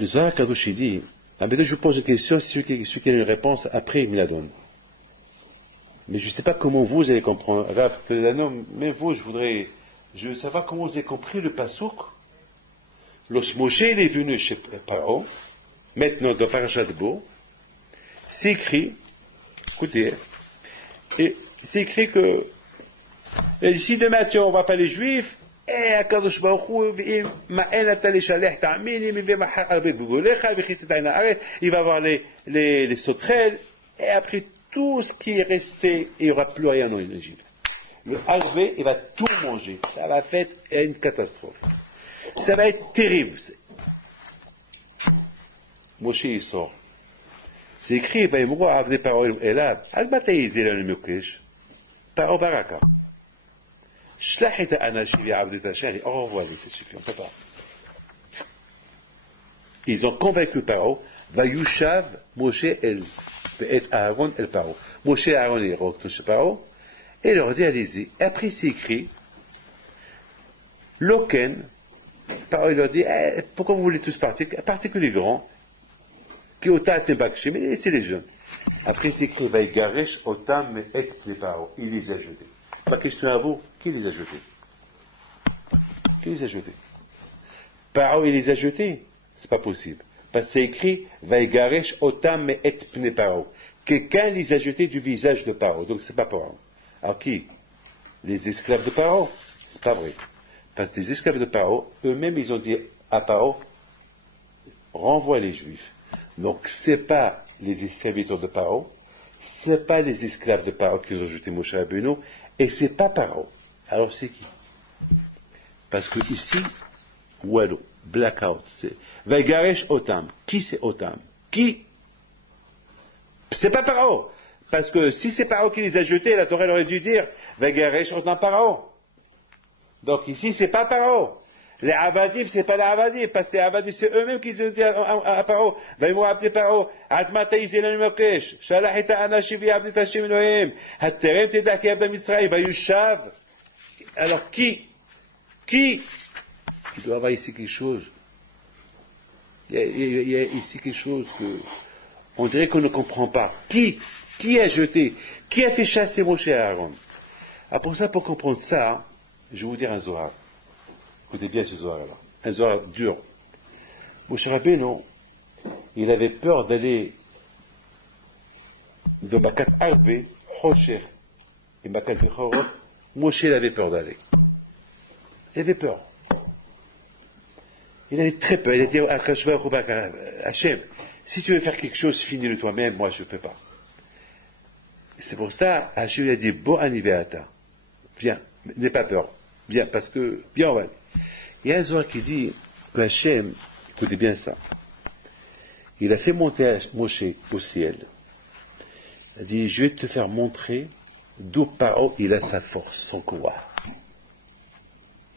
Le Zohar Kadosh, il dit... Ah, maintenant, je vous pose une question, si celui qui a une réponse, après, il me la donne. Mais je ne sais pas comment vous allez comprendre. Rav, mais vous, je veux savoir comment vous avez compris le pasouk. Lorsque Moshe il est venu chez Paro, maintenant dans Parashat Bo, c'est écrit, écoutez, et c'est écrit que si demain on ne voit pas les Juifs, il va avoir les sauterelles, et après tout ce qui est resté, il n'y aura plus rien en Égypte. Le Harvé, il va tout manger. Ça va être une catastrophe. Ça va être terrible. Moshe, il sort. C'est écrit, il va y avoir des paroles, et là, al-Bataïzé, le Mukesh, par Baraka. Shlachita Anashi, Abdi Tachari, au revoir, c'est suffisant, on ne peut pas. Ils ont convaincu Paro, Vayushav, Moshe, et Aaron, el Paro. Moshe, Aaron, et Roktosh Paro, et leur dit, allez-y. Après, c'est écrit, Loken, Paro, il leur dit, pourquoi vous voulez tous partir? Partez que les grands, qui otat ne bakshim, mais laissez les jeunes. Après, c'est écrit, Vaygaresh, otam, et les Paro. Il les a jetés. Ma question à vous, qui les a jetés? Qui les a jetés? Paro, il les a jetés? C'est pas possible. Parce que c'est écrit, Vaigaresh otam et pne Paro. Quelqu'un les a jetés du visage de Paro. Donc c'est pas Paro. Alors qui? Les esclaves de Paro? C'est pas vrai. Parce que les esclaves de Paro, eux-mêmes, ils ont dit à Paro, renvoie les Juifs. Donc c'est pas les serviteurs de Paro, c'est pas les esclaves de Paro qui ont jeté Moshe Rabbeinu, et c'est pas Paro. Alors c'est qui? Parce que ici, Wallo, blackout, c'est Vaigaresh Otam. Qui c'est Otam? Qui? C'est pas Paro. Parce que si c'est Paro qui les a jetés, la Torah aurait dû dire Vaigaresh Otam Paro. Donc ici, c'est pas Paro. Les Avadim, c'est pas les Avadim, parce que les Avadim, c'est eux-mêmes qui ont dit à Paro, Vaïmou Abdi Paro, Atmata Izelan Mokesh, Shalachita Anashivi Abdi Tashim Nohem, Hatterem Tedaki Abda Mitzraï, Vayushav. Alors qui? Il doit y avoir ici quelque chose. Il y a ici quelque chose que, on dirait qu'on ne comprend pas. Qui a jeté? Qui a fait chasser Moshe et Aaron? Ah, pour ça, pour comprendre ça, je vais vous dire un Zohar. Écoutez bien ce Zohar-là. Un Zohar dur. Moshe Rabbeinu, il avait peur d'aller de Bakat Arbe, Hosher et Bakat Bechorot. Moshe, il avait peur d'aller. Il avait peur. Il avait très peur. Il a dit à Hachem, si tu veux faire quelque chose, finis-le toi-même, moi je ne peux pas. C'est pour ça, Hachem lui a dit, bon anivéata. Viens, n'aie pas peur. Viens, parce que, viens, on va aller. Il y a un Zohar qui dit que Hachem, écoutez bien ça, il a fait monter Moshe au ciel. Il a dit, je vais te faire montrer d'où Paro il a sa force, son pouvoir.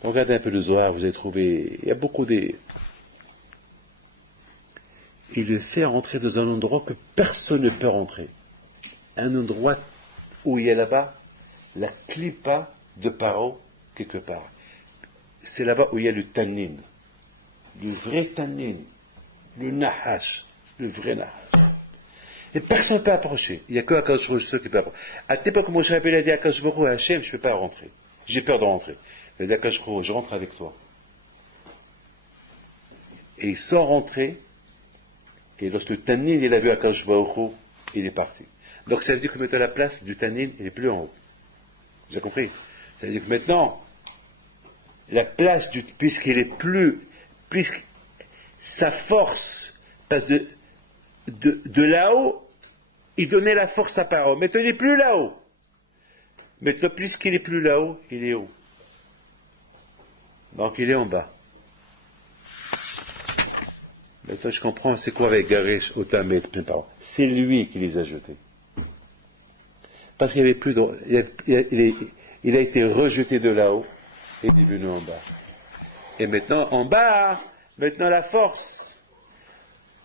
Regardez un peu le Zohar, vous allez trouver, il y a beaucoup de... Il le fait rentrer dans un endroit que personne ne peut rentrer. Un endroit où il y a là-bas la clipa de Paro, quelque part. C'est là-bas où il y a le tannin, le vrai tannin, le nahash, le vrai nahash. Et personne ne peut approcher. Il n'y a que Akadosh Baruch Hu qui peut approcher. À l'époque où Moshe Rabbeinu a dit à Akadosh Baruch Hu, Hachem, je ne peux pas rentrer. J'ai peur de rentrer. Il a dit à Akadosh Baruch Hu, je rentre avec toi. Et ils sont rentrés, et lorsque le Tanin, il a vu Akadosh Baruch Hu, il est parti. Donc ça veut dire que maintenant la place du Tanin, il est plus en haut. Vous avez compris? Ça veut dire que maintenant, la place du, puisque sa force passe de là-haut, il donnait la force à Paro. Maintenant, il n'est plus là-haut. Maintenant, puisqu'il n'est plus là-haut, il est haut. Donc, il est en bas. Maintenant, je comprends, c'est quoi avec Garesh, Otam et Paro? C'est lui qui les a jetés. Parce qu'il n'y avait plus de, il a été rejeté de là-haut, et il est venu en bas. Et maintenant, en bas, maintenant la force,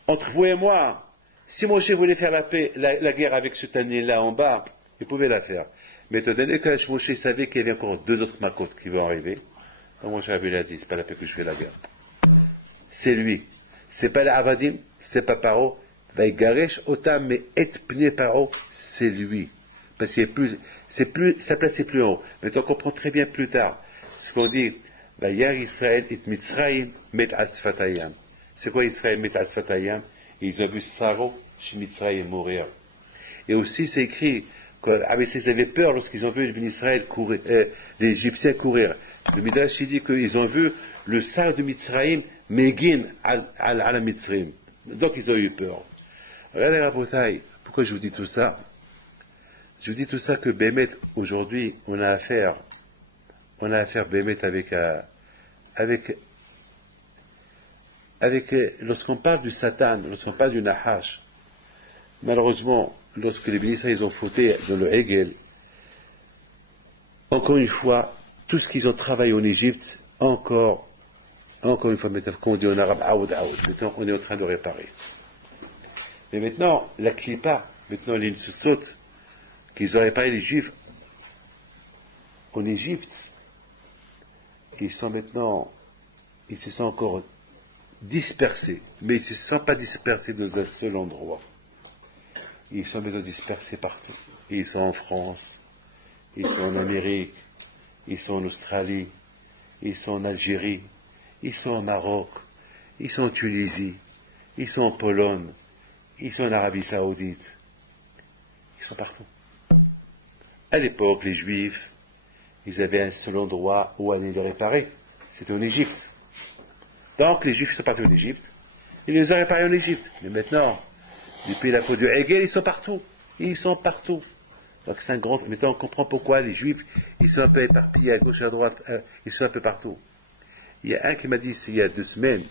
entre vous et moi, si Moshe voulait faire la paix, la guerre avec ce Tanin-là en bas, il pouvait la faire. Mais étant donné que Moshe savait qu'il y avait encore deux autres Makot qui vont arriver, Moshe a dit, c'est pas la paix que je fais la guerre. C'est lui. C'est pas l'Avadim, c'est pas Paro. Vaïgaresh Otam, mais et Pne Paro, c'est lui. Parce qu'il est plus, sa place est plus haut. Mais on comprend très bien plus tard ce qu'on dit, Vayar Israël et Mitzrayim met al Sfatayam. C'est quoi Israël met al Sfatayam? Ils ont vu Saro chez Mitzrayim mourir. Et aussi, c'est écrit, ils avaient peur lorsqu'ils ont vu Israël courir, les Égyptiens courir. Le Midrash dit qu'ils ont vu le Sar de Mitzrayim Megin à la Mitzrayim. Donc ils ont eu peur. Regardez la bataille. Pourquoi je vous dis tout ça? Je vous dis tout ça que Bémet, aujourd'hui, on a affaire Bémet lorsqu'on parle du Satan, lorsqu'on parle du Nahash, malheureusement, lorsque les bénissants ils ont fauté dans le Hegel, encore une fois, tout ce qu'ils ont travaillé en Égypte, encore une fois, comme on dit en arabe, maintenant on est en train de réparer. Mais maintenant, la Klippa, maintenant les Nitzutzot, qu'ils ont réparé les Juifs en Égypte, ils se sont encore dispersés, mais ils ne se sont pas dispersés dans un seul endroit. Ils sont maintenant dispersés partout. Ils sont en France, ils sont en Amérique, ils sont en Australie, ils sont en Algérie, ils sont au Maroc, ils sont en Tunisie, ils sont en Pologne, ils sont en Arabie Saoudite. Ils sont partout. À l'époque, les Juifs, ils avaient un seul endroit où aller les réparer. C'était en Égypte. Donc, les Juifs sont partis en Égypte. Ils les ont réparés en Égypte. Mais maintenant, depuis la faute du Hegel, ils sont partout. Ils sont partout. Donc, c'est un grand. Maintenant, on comprend pourquoi les Juifs, ils sont un peu éparpillés à gauche et à droite. Ils sont un peu partout. Il y a un qui m'a dit, il y a 2 semaines,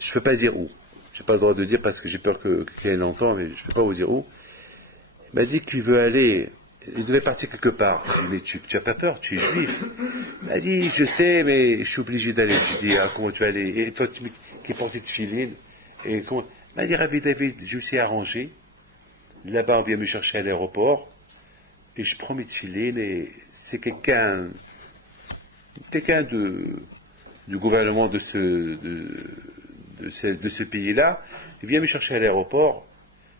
je ne peux pas dire où. Je n'ai pas le droit de dire parce que j'ai peur que quelqu'un l'entende, mais je ne peux pas vous dire où. Il m'a dit qu'il veut aller. Il devait partir quelque part. Je lui ai dit, mais tu n'as pas peur, tu es juif. Il m'a dit, je sais, mais je suis obligé d'aller. Je lui ai dit, comment tu vas aller? Et toi, qui portais de filine, et comment? Il m'a dit, Rabbi David, je me suis arrangé. Là-bas, on vient me chercher à l'aéroport, et je prends mes filines, et c'est quelqu'un du gouvernement de ce pays-là, il vient me chercher à l'aéroport.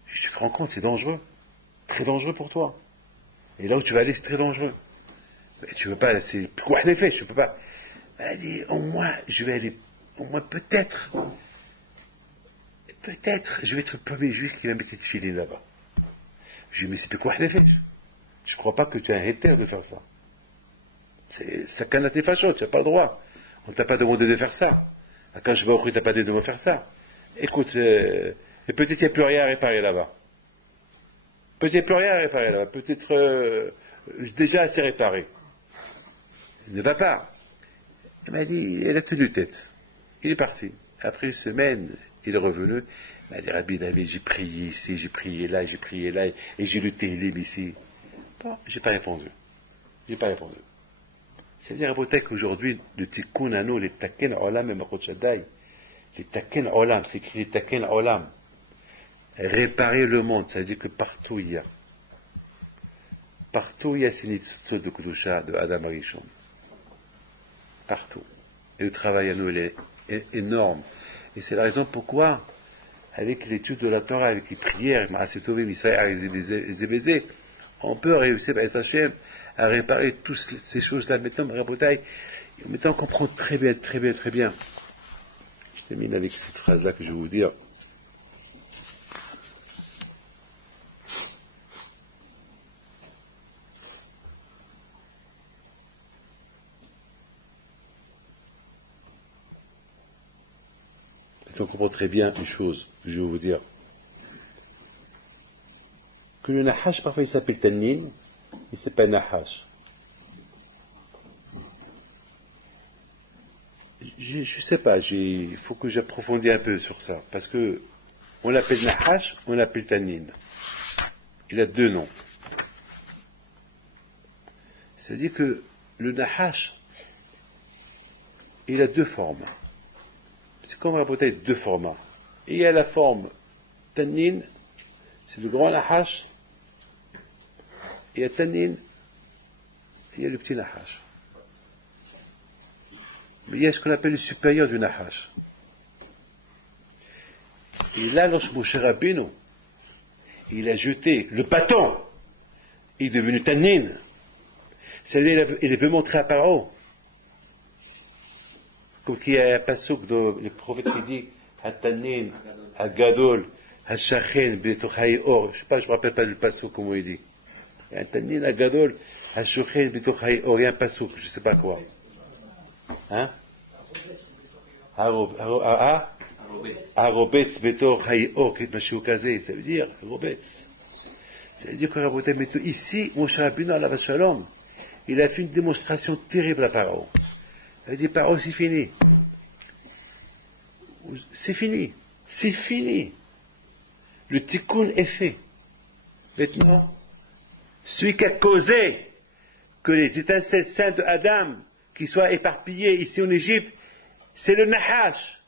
Je te rends compte, c'est dangereux. Très dangereux pour toi. Et là où tu vas aller, c'est très dangereux. Mais tu veux pas, c'est quoi en effet, je peux pas. Elle dit, au moins, je vais aller, au moins peut-être, je vais être le premier juif qui va mettre cette filine là-bas. Je lui dis, mais c'est quoi en effet? Je crois pas que tu as un hater de faire ça. C'est ça canne tes fachos, tu n'as pas le droit. On t'a pas demandé de faire ça. Quand je vais au tu t'as pas demandé de faire ça. Écoute, et peut-être il n'y a plus rien à réparer là-bas. Peut-être plus rien à réparer là-bas. Peut-être déjà assez réparé. Il ne va pas. Il m'a dit, il a tenu tête. Il est parti. Après 1 semaine, il est revenu. Il m'a dit, Rabbi David, j'ai prié ici, j'ai prié là, et j'ai lu Télim ici. Bon, j'ai pas répondu. C'est-à-dire, Rabotai, qu'aujourd'hui, le tikkun à nous, les taken olam et makot shaddai, les taken olam, c'est écrit les taken olam. Réparer le monde, ça veut dire que partout il y a ces nitzutzot de Kedusha, de Adam Arishon. Partout. Et le travail à nous, il est énorme. Et c'est la raison pourquoi, avec l'étude de la Torah, avec les prières, on peut réussir à réparer toutes ces choses-là. Maintenant, on comprend très bien. termine avec cette phrase-là que je vais vous dire. On comprend très bien une chose que je vais vous dire. Que le nahash, parfois il s'appelle tannin, il s'appelle nahash. Je ne sais pas, il faut que j'approfondisse un peu sur ça, parce que on l'appelle nahash, on l'appelle tannin. Il a deux noms. C'est-à-dire que le nahash, il a deux formes. C'est comme rapporter deux formats. Il y a la forme tannin, c'est le grand nahash, et il y a tannin, il y a le petit nahash. Mais il y a ce qu'on appelle le supérieur du nahash. Et là, lorsque Moshe Rabbeinu, il a jeté le bâton, il est devenu tannin. C'est-à-dire, il veut montrer à Paro. Comme qu'il y a un passouk de le prophète qui dit Hatanin, Hagadol, Hashachen, Betochai Or. Je sais pas, je me rappelle pas du passouk, comment il dit. Hatanin, Hagadol, Hashachen, Betochai Or. Il y a un passouk, je sais pas quoi. Hein? Arobetz, Betochai Or, ça veut dire Arobetz. Ça veut dire que ici, Moshe Rabbeinu, alav shalom, il a fait une démonstration terrible à Paro. Il a dit, Paro, c'est fini. C'est fini. C'est fini. Le tikkun est fait. Maintenant, celui qui a causé que les étincelles saintes de Adam, qui soient éparpillées ici en Égypte, c'est le Nahash.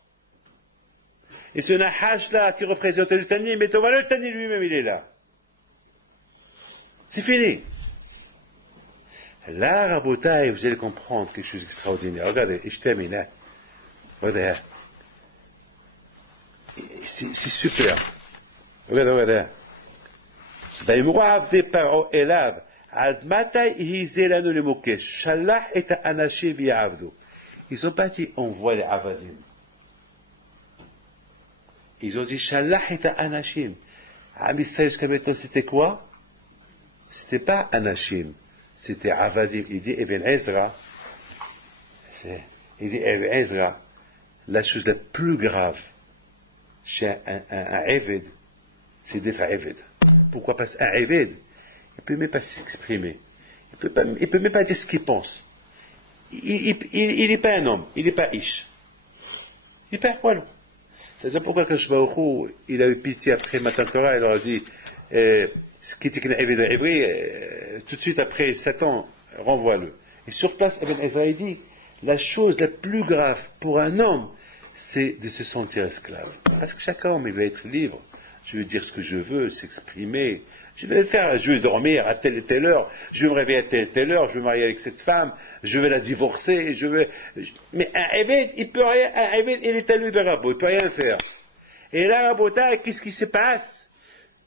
Et ce Nahash-là, qui représente le Tannim, mais voilà, le Tannim lui-même, il est là. C'est fini. Là, Rabotai, vous allez comprendre quelque chose d'extraordinaire. Regardez, je termine. Hein. Regardez. C'est super. Regardez. ויאמרו עבדי פרעה אליו, עד מתי יהיה לנו למוקש? שלח את האנשים ויעבדו. Ils ont pas dit envoie les avadim. Ils ont dit שלח את האנשים. Am Israël jusqu'à maintenant c'était quoi? C'était pas anashim. C'était Avadim. Il dit Eben Ezra, la chose la plus grave chez un Eved, c'est d'être un Eved. Pourquoi? Parce qu'un Eved, il ne peut même pas s'exprimer. Il ne peut même pas dire ce qu'il pense. Il n'est pas un homme, il n'est pas Ish. Il n'est pas voilà. C'est pourquoi quand Shbaouchou, il a eu pitié après Matan Torah, il leur a dit ce qui était qu'un Évêque, tout de suite après 7 ans, renvoie-le. Et sur place, Ibn Ezra dit, la chose la plus grave pour un homme, c'est de se sentir esclave. Parce que chaque homme, il va être libre. Je veux dire ce que je veux, s'exprimer. Je vais le faire, je vais dormir à telle et telle heure, je vais me réveiller à telle et telle heure, je vais me marier avec cette femme, je vais la divorcer, mais un Évêque, il peut rien, un Évêque, il est à lui de Rabot, il peut rien faire. Et là, Rabota, qu'est-ce qui se passe?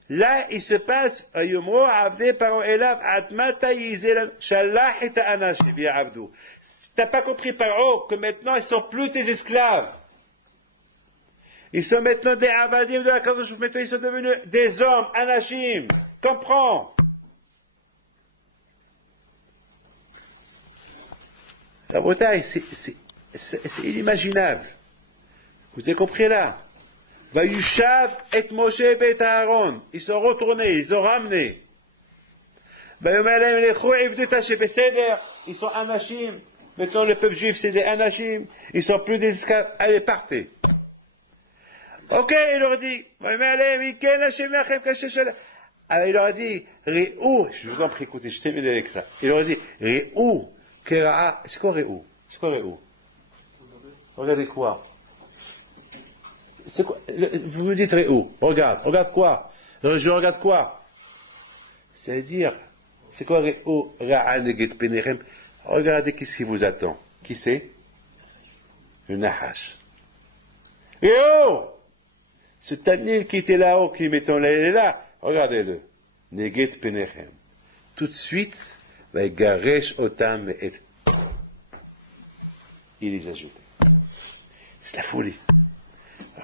Là, il se passe, t'as pas compris, Paro, que maintenant ils sont plus tes esclaves. Ils sont maintenant des avadim de la Kadosh, maintenant ils sont devenus des hommes, anashim. Comprends? La bataille, c'est inimaginable. Vous avez compris là? Vayushav et Moshe bet Aaron. Ils sont retournés, ils ont ramené. Ils sont anashim. Maintenant le peuple juif c'est des anashim. Ils sont plus des esclaves. Allez, partez. Ok, il leur dit. Alors il leur a dit, Réou, je vous en prie, écoutez, je termine avec ça. Il leur a dit, Réou, c'est quoi Réou? C'est quoi Réou? Regardez quoi? C'est quoi? Vous me dites Réou, regarde quoi? Je regarde quoi? C'est-à-dire, c'est quoi Réou, Ra'aneget Penerem? Regardez qu'est-ce qui vous attend. Qui c'est? Le Nahash. Réou! Ce Tanil qui était là-haut, qui mettons là, il est là. Regardez-le. Neget Penerem. Tout de suite, va garesh otam et il les ajoute. C'est la folie.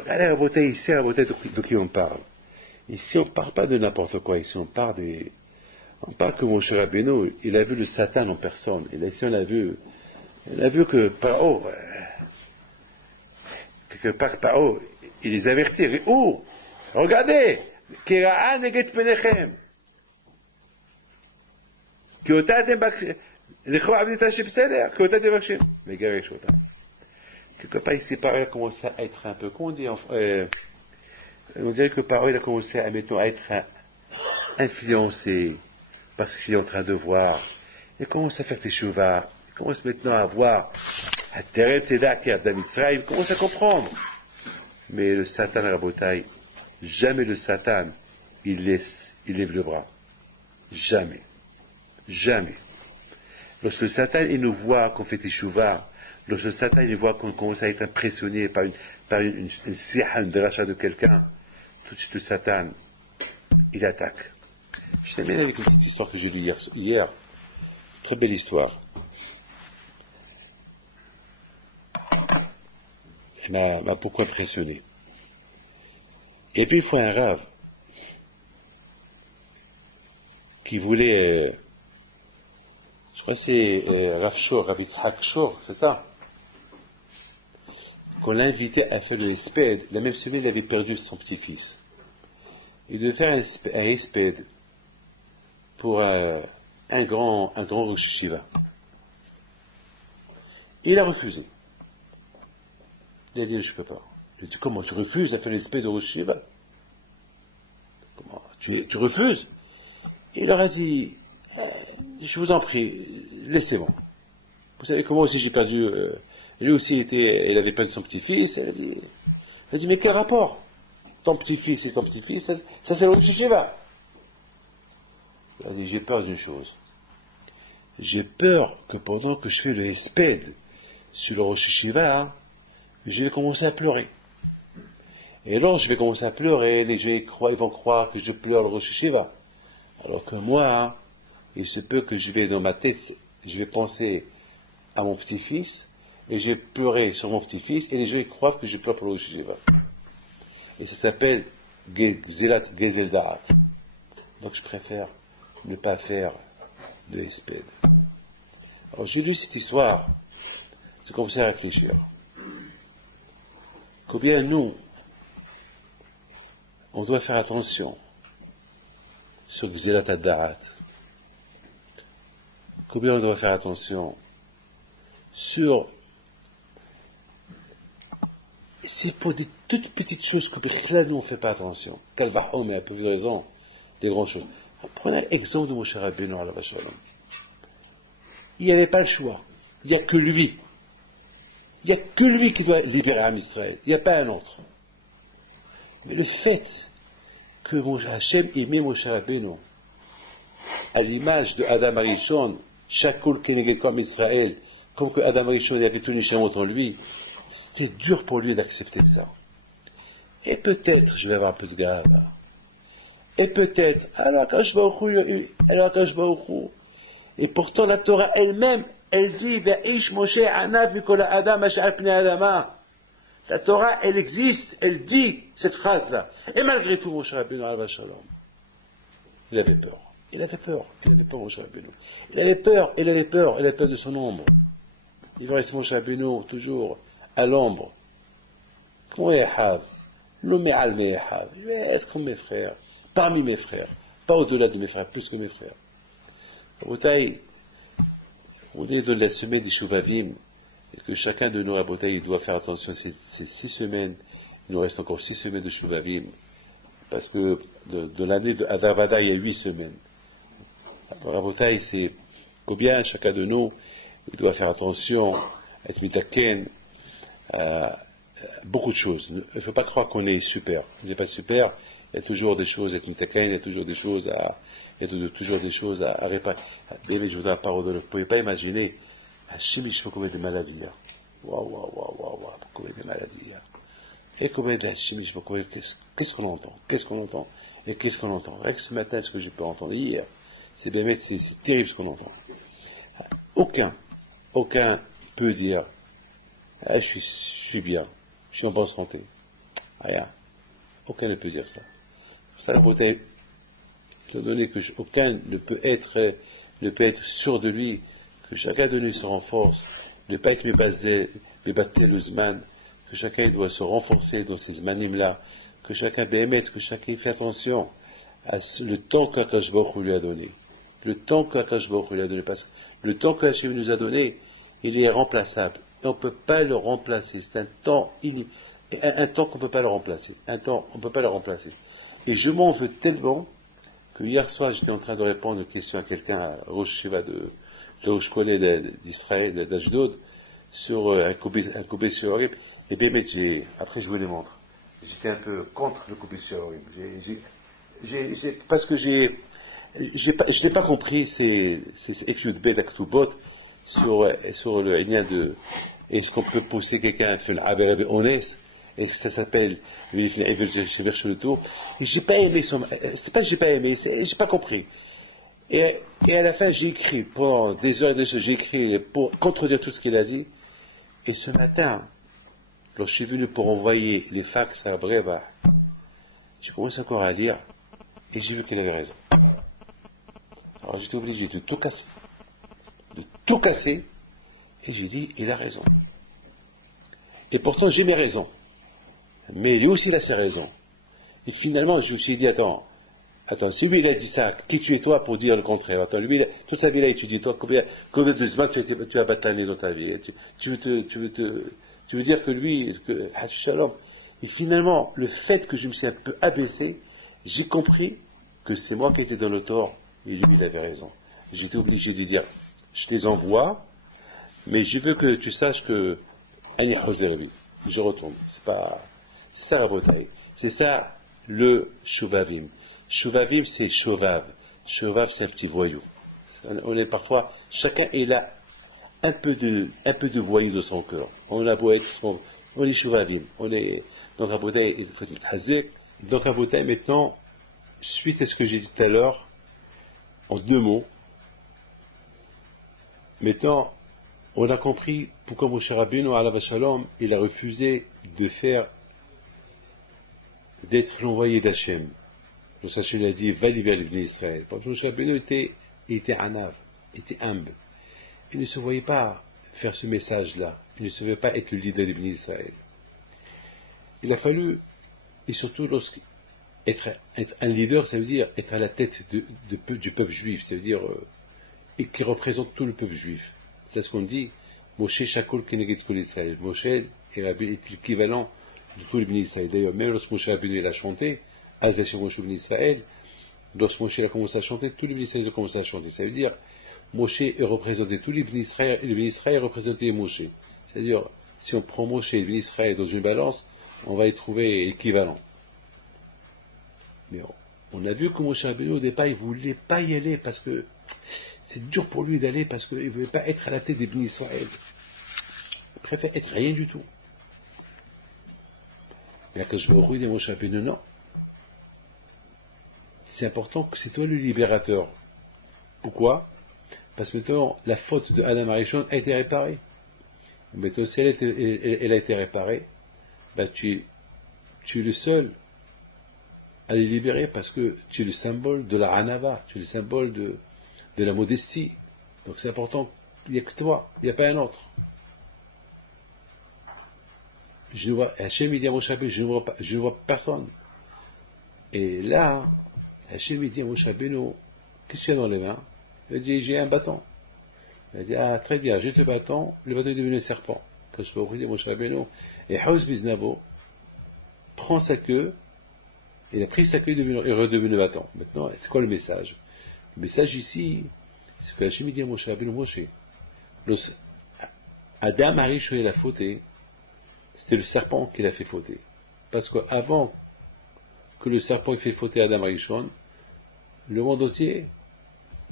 Regardez la beauté ici, la beauté de qui on parle. Ici, on ne parle pas de n'importe quoi. Ici, on parle que mon cher Rabbeinu, il a vu le Satan en personne. Et là, ici, on a vu que Paro, quelque part, Paro, il les avertit. Il dit, oh, regardez, Kira'a neget penechem. כי אותה אתם לכו עבדית השם בסדר, כי אותה אתם מבקשים. מגרש אותם. Quelque part, ici, Paro, il a commencé à être un peu, comment on dit, on dirait que Paro, il a commencé à, mettons, à être influencé par ce qu'il est en train de voir. Il commence à faire teshuva. Il commence maintenant à voir Terem Teda qui est Adam Mitzrayim. Il commence à comprendre. Mais le Satan, Rabotai, jamais le Satan, il lève le bras. Jamais. Jamais. Lorsque le Satan, il nous voit qu'on fait teshuva, lorsque le Satan, il voit qu'on commence à être impressionné par une siha, une dracha de quelqu'un, tout de suite le Satan, il attaque. Je termine avec une petite histoire que j'ai lue hier. Très belle histoire. Elle m'a beaucoup impressionné. Et puis il faut un rave qui voulait, je crois que c'est Rav Shor, Rav Yitzhak Shor, c'est ça, qu'on l'a invité à faire le hesped. La même semaine, il avait perdu son petit-fils. Il devait faire un hesped pour un grand Rosh Hashiva. Il a refusé. Il a dit, je ne peux pas. Il a dit, comment, tu refuses à faire l'espèce de Rosh Hashiva? Comment, tu refuses? Il leur a dit, je vous en prie, laissez-moi. Vous savez comment aussi j'ai perdu, lui aussi il avait perdu son petit-fils. Il a dit, mais quel rapport? Ton petit-fils et ton petit-fils, ça c'est le Rosh Hashiva. Il a dit, j'ai peur d'une chose. J'ai peur que pendant que je fais le hesped sur le Rosh Hashiva, je vais commencer à pleurer. Et alors, je vais commencer à pleurer, les gens ils vont croire que je pleure le Rosh Hashiva. Alors que moi, il se peut que je vais dans ma tête, je vais penser à mon petit-fils, et je vais pleurer sur mon petit-fils, et les gens ils croient que je pleure pour le Rosh Hashiva. Et ça s'appelle Gezelat Gezel Da'at. Donc je préfère ne pas faire de hesped. Alors j'ai lu cette histoire, j'ai commencé à réfléchir. Combien nous, on doit faire attention sur Gzelat Ad-Da'at. Combien on doit faire attention sur... C'est pour des toutes petites choses que là, nous, on ne fait pas attention. Calvahom, mais un peu de raison, des grandes choses. Prenez l'exemple de Moshe Rabbeinu, alayhi shalom. Il n'y avait pas le choix. Il n'y a que lui. Il n'y a que lui qui doit libérer Am Israël. Il n'y a pas un autre. Mais le fait que Hachem aimait Moshe Rabbeinu, à l'image de Adam Arishon, Shakul Kenegekom Israël, comme que Adam Arishon avait tout Nishamot en lui, c'était dur pour lui d'accepter ça. Et peut-être, je vais avoir un peu de grave, et peut-être, et pourtant la Torah elle-même, elle dit, Ve'ish Moshe anav mikola adam ash'al pnei adama. La Torah, elle existe, elle dit cette phrase-là. Et malgré tout, Moshe Rabbeinu, alayhi shalom, il avait peur. Il avait peur, Moshe Rabbeinu. Il avait peur de son ombre. Il va rester Moshe Rabbeinu toujours à l'ombre. Comment Yahav? Nommé Alme Yahav. Je vais être comme mes frères, parmi mes frères, pas au-delà de mes frères, plus que mes frères. Rabotai, on est dans la semaine des Shuvavim, et que chacun de nous, Rabotai, il doit faire attention ces 6 semaines. Il nous reste encore 6 semaines de Shuvavim, parce que de l'année de Adar Vada, il y a 8 semaines. Rabotai, c'est combien chacun de nous, il doit faire attention, être mitaken, beaucoup de choses. Il ne faut pas croire qu'on est super. On n'est pas super. Il y a toujours des choses à être mitaken, il y a toujours des choses à réparer. David, je vous donne la parole de l'autre. Vous ne pouvez pas imaginer, Hachem, il faut combien de maladies. Waouh, combien de maladies. Et combien de Hachem, il faut combien, qu'est-ce qu'on entend? Et qu'est-ce qu'on entend? Rien que ce matin, ce que j'ai pu entendre hier, c'est terrible ce qu'on entend. Aucun peut dire, je suis bien, je suis en bonne santé. Rien. Aucun ne peut dire ça. Pour ça, étant donné que aucun ne peut être sûr de lui, que chacun de nous se renforce, ne pas être mébatté le zman, que chacun doit se renforcer dans ces zmanim-là, que chacun bémette, que chacun fait attention à le temps qu'Akash Baruch Hu lui a donné. Le temps qu'Akash Baruch Hu lui a donné, parce que le temps qu'Hachem nous a donné, il est remplaçable. Et on ne peut pas le remplacer. C'est un temps qu'on ne peut pas le remplacer. Un temps, on ne peut pas le remplacer. Et je m'en veux tellement que hier soir, j'étais en train de répondre une question à quelqu'un, à Rosh Shiva là où je connais d'Israël, d'Ashdod, sur un Koubé sur Horib. Et bien, après, je vous les montre. J'étais un peu contre le Koubé sur Horib. Parce que je n'ai pas compris ces études B d'Aktubot sur le lien de est-ce qu'on peut pousser quelqu'un à faire l'Abereb Honest. Est-ce que ça s'appelle le tour? J'ai pas aimé c'est pas que j'ai pas aimé, j'ai pas compris. Et à la fin, j'ai écrit pendant des heures et des heures, j'ai écrit pour contredire tout ce qu'il a dit. Et ce matin, lorsque je suis venu pour envoyer les fax à Breva, j'ai commencé encore à lire et j'ai vu qu'il avait raison. Alors j'étais obligé de tout casser. Et j'ai dit, il a raison. Et pourtant, j'ai mes raisons. Mais lui aussi, il a ses raisons. Et finalement, je me suis dit, attends, si lui, il a dit ça, qui tu es toi pour dire le contraire? Attends, lui, toute sa vie, il a étudié. Toi, combien de semaines tu as bataillé dans ta vie? Tu veux dire que lui, Shalom. Et finalement, le fait que je me suis un peu abaissé, j'ai compris que c'est moi qui étais dans le tort, et lui, il avait raison. J'étais obligé de dire, je les envoie, mais je veux que tu saches que, je retourne. C'est ça la bataille. C'est ça le Shuvavim. Shuvavim, c'est Shovav. Shovav, c'est un petit voyou. On est parfois, chacun est là, un peu de voyou dans son cœur. On a beau être, on est Shuvavim. Donc à bataille, il faut être Hazek. Donc à bataille, maintenant, suite à ce que j'ai dit tout à l'heure, en 2 mots, maintenant, on a compris pourquoi Moshe Rabbeinu, alav shalom, il a refusé d'être l'envoyé d'Hachem. Le Hachem a dit, va libérer l'Ibn Israël. Parce que Moshe Rabbeinu était anav, était humble. Il ne se voyait pas faire ce message-là. Il ne se voyait pas être le leader d'Ibn Israël. Il a fallu, et surtout être un leader, ça veut dire être à la tête du peuple juif. Ça veut dire, et qui représente tout le peuple juif. C'est ce qu'on dit, Moshe Shakol Keneged Kol Israël. Moshe est l'équivalent de tout l'Ibn Israël. D'ailleurs, même lorsque Moshe Rabbeinu a chanté, Az Moshe Ibn Israël, lorsque Moshe a commencé à chanter, tout l'Ibn Israël a commencé à chanter. Ça veut dire, Moshe est représenté tout l'Ibn Israël, et l'Ibn Israël est représenté Moshe. C'est-à-dire, si on prend Moshe et l'Ibn Israël dans une balance, on va y trouver équivalent. Mais on a vu que Moshe Rabbeinu, au départ, il ne voulait pas y aller parce que c'est dur pour lui d'aller parce qu'il ne voulait pas être à la tête des Bnei Israël. Il préfère être rien du tout. Mais quand je vais au rue des Moshe Rabbeinu, non. C'est important que c'est toi le libérateur. Pourquoi? Parce que maintenant, la faute de Adam Arishon a été réparée. Maintenant, si elle a été réparée, ben tu es le seul à les libérer parce que tu es le symbole de la Hanava, tu es le symbole de la modestie. Donc c'est important, il n'y a que toi, il n'y a pas un autre. Hachem dit à Moshe Rabbeinu, je ne vois personne. Et là, Hachem dit à Moshe Rabbeinu, qu'est-ce que tu as dans les mains? Il dit, j'ai un bâton. Il dit, ah très bien, jette le bâton est devenu un serpent. Quand je peux ouvrir Moshe Rabbeinu, et Haus Biznabo prend sa queue, il a pris sa queue et redevenu le bâton. Maintenant, c'est quoi le message? Le message ici, c'est que Hachem dit à Moshe Rabbeinu, Moshe, Adam Arishon il a fauté, c'était le serpent qui l'a fait fauter. Parce qu'avant que le serpent ait fait fauter Adam Arishon, le monde entier,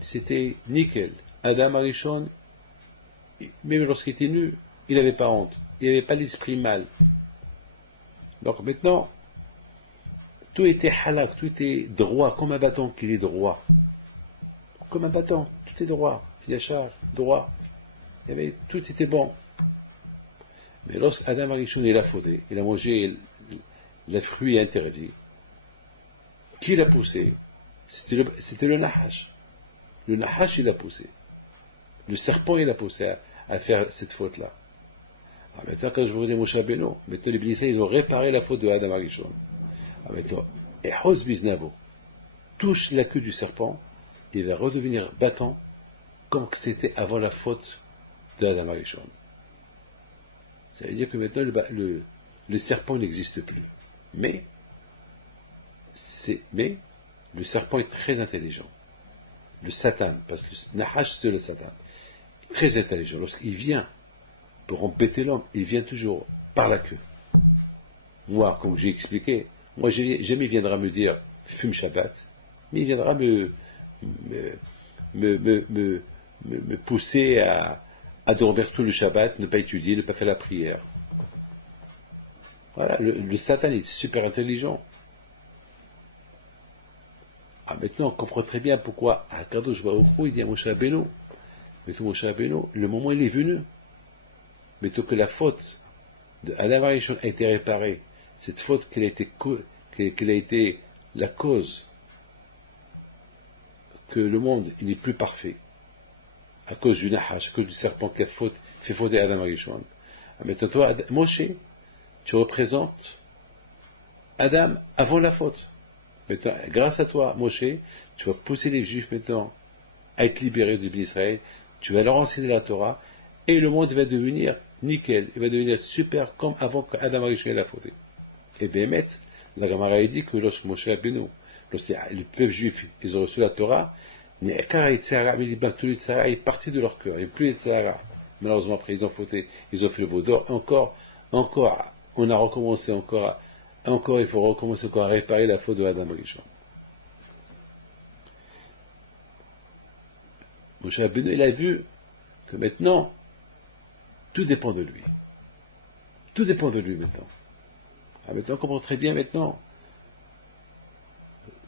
c'était nickel. Adam Arishon, même lorsqu'il était nu, il n'avait pas honte. Il n'avait pas l'esprit mal. Donc maintenant, tout était halak, tout était droit, comme un bâton qu'il est droit. Comme un bâton, tout est droit. Yachar, droit. Tout était bon. Mais lorsqu'Adam Arishon il a fauté, il a mangé le fruit est interdit. Qui l'a poussé? C'était le Nahash. Le Nahash, il l'a poussé. Le serpent, il l'a poussé à faire cette faute-là. Maintenant, quand je vous dis Moshe Rabbeinu, maintenant les Bénissés, ils ont réparé la faute de Adam Arishon. Maintenant, et Hos Biznabo touche la queue du serpent, il va redevenir battant comme c'était avant la faute de Adam Arishon. Ça veut dire que maintenant le serpent n'existe plus. Mais le serpent est très intelligent. Le Satan, parce que Nahash c'est le Satan, très intelligent. Lorsqu'il vient pour embêter l'homme, il vient toujours par la queue. Moi, comme j'ai expliqué, moi jamais il viendra me dire fume Shabbat, mais il viendra me pousser à dormir tout le Shabbat, ne pas étudier, ne pas faire la prière. Voilà, le Satan est super intelligent. Maintenant, on comprend très bien pourquoi Akadosh Baruch Hu, il dit à Moshe Rabbeinu, Moshe Rabbeinu, le moment il est venu, mettons que la faute de Adam Arishon a été réparée, cette faute qu'elle a été la cause que le monde n'est plus parfait, à cause du Nahash, à cause du serpent qui a fait fauter Adam Arishon. Maintenant, toi, Moshe, tu représentes Adam avant la faute. Maintenant, grâce à toi, Moshe, tu vas pousser les Juifs maintenant à être libérés de Israël, tu vas leur enseigner la Torah, et le monde va devenir nickel, il va devenir super comme avant qu'Adam Arishon l'a fauté. Et bien, la Gemara dit que lorsque Moshe Rabbeinu, lorsque le peuple juif, ils ont reçu la Torah, il est parti de leur cœur, il n'y a plus de Sahara. Malheureusement, après, ils ont fauté, ils ont fait le veau d'or, encore, on a recommencé encore, il faut recommencer encore à réparer la faute de Adam Arishon. Moshe Rabbeinu, il a vu que maintenant, tout dépend de lui. Tout dépend de lui maintenant. Maintenant, on comprend très bien maintenant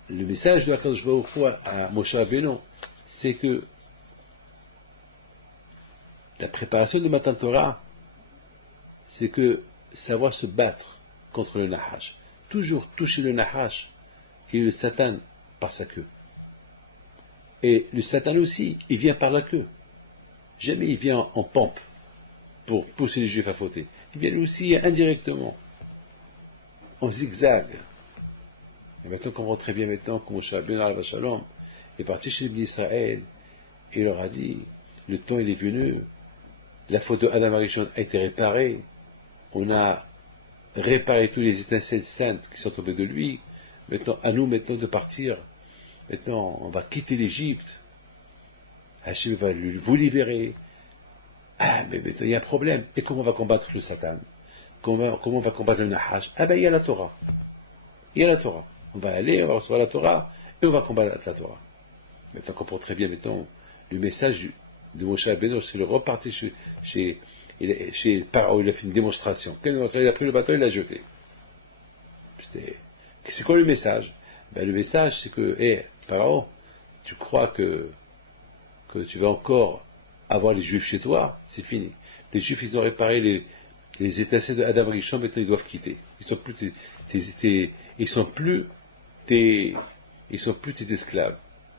le message de Akadosh Baruch Hu à Moshe Rabbeinu, c'est que la préparation de Matan Torah, c'est que savoir se battre contre le Nahash. Toujours toucher le Nahash, qui est le Satan, par sa queue. Et le Satan aussi, il vient par la queue. Jamais il vient en pompe pour pousser les Juifs à fauter. Il vient aussi indirectement, en zigzag. Et maintenant, on comprend très bien maintenant que Moshe Rabbeinu alav shalom est parti chez les Bnei Israël et il leur a dit, le temps il est venu, la faute de Adam Arishon a été réparée, on a réparé tous les étincelles saintes qui sont tombées de lui, maintenant, à nous maintenant de partir, maintenant on va quitter l'Égypte, Hachem va vous libérer. Ah, mais maintenant il y a un problème, et comment on va combattre le Satan? Comment on va combattre le Nahash? Ah ben il y a la Torah. Il y a la Torah. On va aller, on va recevoir la Torah, et on va combattre la Torah. Maintenant, on comprend très bien maintenant le message de Moshe Rabbeinu, lorsqu'il est reparti chez Paro, il a fait une démonstration. Il a pris le bateau, il l'a jeté. C'est quoi le message? Ben, le message, c'est que, Paro, tu crois que tu vas encore avoir les Juifs chez toi? C'est fini. Les Juifs, ils ont réparé les étincelles de Adam Arishon, maintenant ils doivent quitter. Ils sont plus tes esclaves.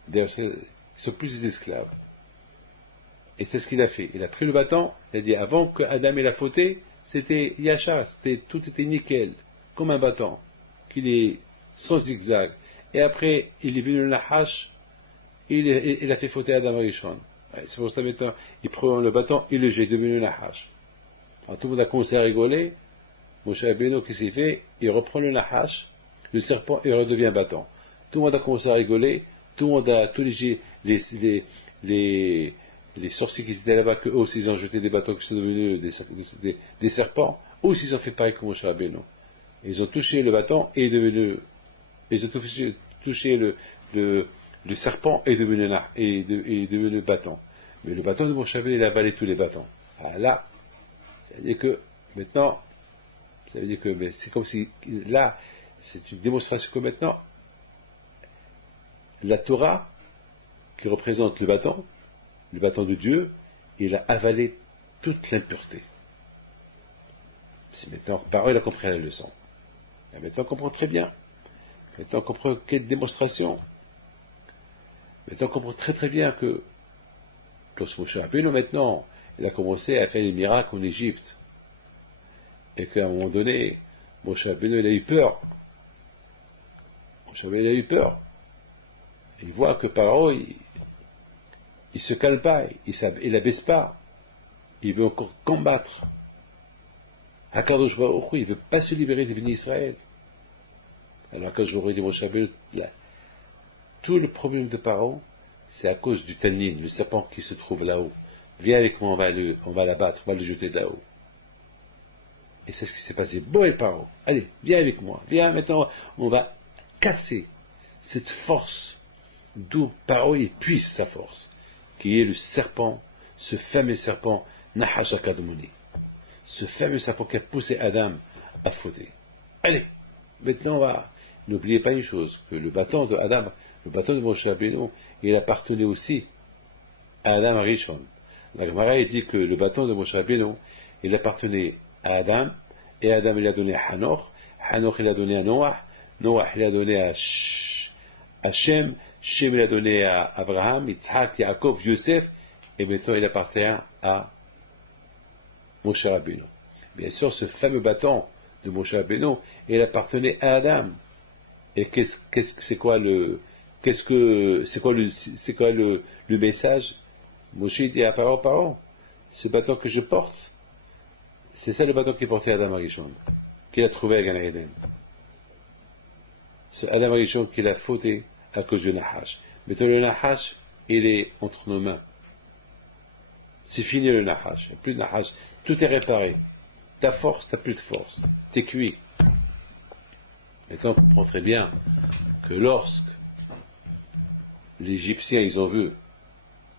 D'ailleurs, ils sont plus des esclaves. Et c'est ce qu'il a fait. Il a pris le bâton, il a dit, avant que Adam ait la fauté, c'était Yachar, tout était nickel, comme un bâton, qu'il est sans zigzag. Et après, il est venu le Nahash, il a fait fauter Adam Arishon. C'est pour ça maintenant, il prend le bâton, il le jette, devenu le Nahash. Alors tout le monde a commencé à rigoler. Moshe Rabbeinu, qu'est-ce qu'il fait? Il reprend le Nahash, le serpent, et redevient un bâton. Tout le monde a commencé à rigoler, tous les sorciers qui étaient là-bas, eux aussi ils ont jeté des bâtons qui sont devenus des serpents, eux aussi ils ont fait pareil que Moshe Rabbeinu. Ils ont touché le bâton et ils ont touché le serpent et devenu bâton. Mais le bâton de Moshe Rabbeinu, il a avalé tous les bâtons. Ah, là, ça veut dire que maintenant, c'est comme si là, c'est une démonstration que maintenant, la Torah, qui représente le bâton de Dieu, il a avalé toute l'impureté. C'est maintenant, par eux, il a compris la leçon. Et maintenant on comprend très bien. Maintenant on comprend quelle démonstration. Maintenant on comprend très très bien que lorsque Moshe Rabbeinu maintenant, il a commencé à faire les miracles en Égypte, et qu'à un moment donné, Moshe Rabbeinu il a eu peur. Moshe Rabbeinu il a eu peur. Il voit que Paro, il se calme pas, il abaisse pas. Il veut encore combattre. Hakadosh Baruch Hu, il ne veut pas se libérer des bénis Israël. Alors Hakadosh Baruch Hu dit Moshe Rabbeinu, tout le problème de Paro, c'est à cause du tannin, le serpent qui se trouve là-haut. Viens avec moi, on va l'abattre, on va le jeter de là-haut. Et c'est ce qui s'est passé. Bon et Paro, allez, viens avec moi. Viens maintenant, on va casser cette force d'où Paro épuise sa force, qui est le serpent, ce fameux serpent Nahash HaKadmoni, ce fameux serpent qui a poussé Adam à fauter. Allez, maintenant on va. N'oubliez pas une chose, que le bâton de Adam, le bâton de Moshe Rabbeinu, il appartenait aussi à Adam Arishon. La Gemara dit que le bâton de Moshe Rabbeinu, il appartenait à Adam, et Adam il a donné à Hanoch, Hanoch il a donné à Noach, Noach il a donné à Shem, Shem il a donné à Abraham, Yitzhak, Yaakov, Yosef, et maintenant il appartient à Moshe Rabbeinu. Bien sûr, ce fameux bâton de Moshe Rabbeinu, il appartenait à Adam. Et c'est quoi le message? Moshe dit à Paro, ce bâton que je porte, c'est ça le bâton qui portait Adam Arishon, qu'il a trouvé à Gan Eden. C'est Adam Arishon qui l'a fauté à cause du Nahash. Maintenant le Nahash, il est entre nos mains. C'est fini le Nahash, il n'y a plus de Nahash, tout est réparé. Ta force, t'as plus de force, t'es cuit. Maintenant on comprend très bien que lorsque les Égyptiens ils ont vu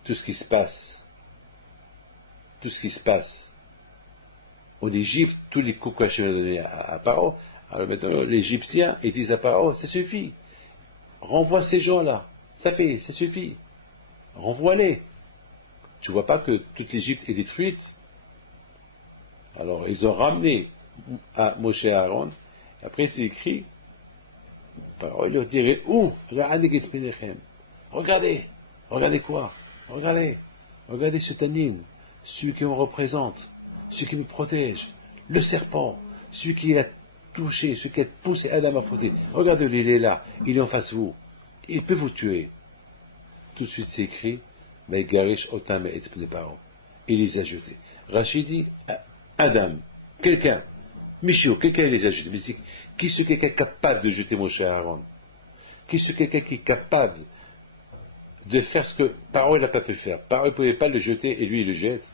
tout ce qui se passe en Égypte, tous les coups qu'Hachem a donnés à Paro, alors maintenant les Égyptiens ils disent à Paro, ça suffit, renvoie ces gens-là, ça suffit, renvoie-les. Tu vois pas que toute l'Égypte est détruite? Alors ils ont ramené à Moshe et Aaron, après c'est écrit, Paro leur dirait, où? Regardez quoi? Regardez ce tannin, celui qui me représente, celui qui me protège, le serpent, celui qui a touché, celui qui a poussé Adam à fauter. Regardez-le, il est là, il est en face de vous, il peut vous tuer. Tout de suite c'est écrit, il les a jetés. Rachid dit, Adam, quelqu'un les a jetés. Mais qui est quelqu'un capable de jeter Moshe et Aaron? Qui est quelqu'un qui est capable de faire ce que Paro n'a pas pu faire? Paro ne pouvait pas le jeter et lui il le jette.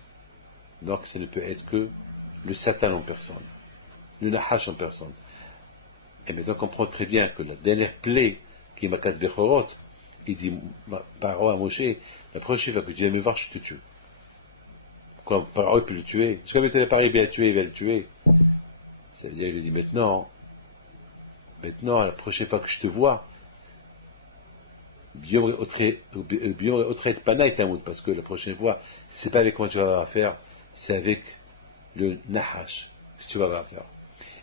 Donc ça ne peut être que le Satan en personne, le Nahash en personne. Et maintenant on comprend très bien que la dernière plaie qui est Makat Bechorot, il dit Paro à Moshe, la prochaine fois que tu viens me voir, je te tue. Comme Paro peut le tuer, parce que quand il n'est pas arrivé à tuer, il va le tuer. Ça veut dire qu'il lui dit maintenant, la prochaine fois que je te vois, parce que la prochaine fois, c'est pas avec moi que tu vas avoir affaire, c'est avec le Nahash que tu vas avoir affaire.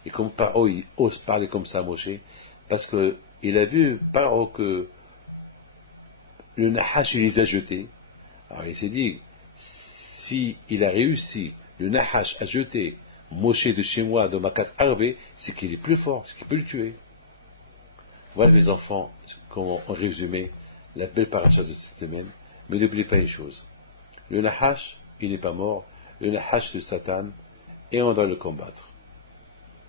Et comme Paro il ose parler comme ça à Moshe, parce qu'il a vu Paro que le Nahash il les a jetés. Alors il s'est dit, si il a réussi, le Nahash à jeter Moshe de chez moi, de Makat Arbe, c'est qu'il est plus fort, c'est qu'il peut le tuer. Voilà les enfants, comment en résumé la belle paracha de cette semaine. Mais n'oubliez pas une chose, le Nahash, il n'est pas mort, le Nahash de Satan, et on va le combattre.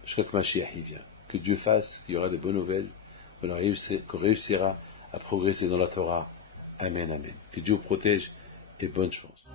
Je crois que Mashiach y vient. Que Dieu fasse qu'il y aura de bonnes nouvelles, qu'on réussira à progresser dans la Torah. Amen, amen. Que Dieu vous protège et bonne chance.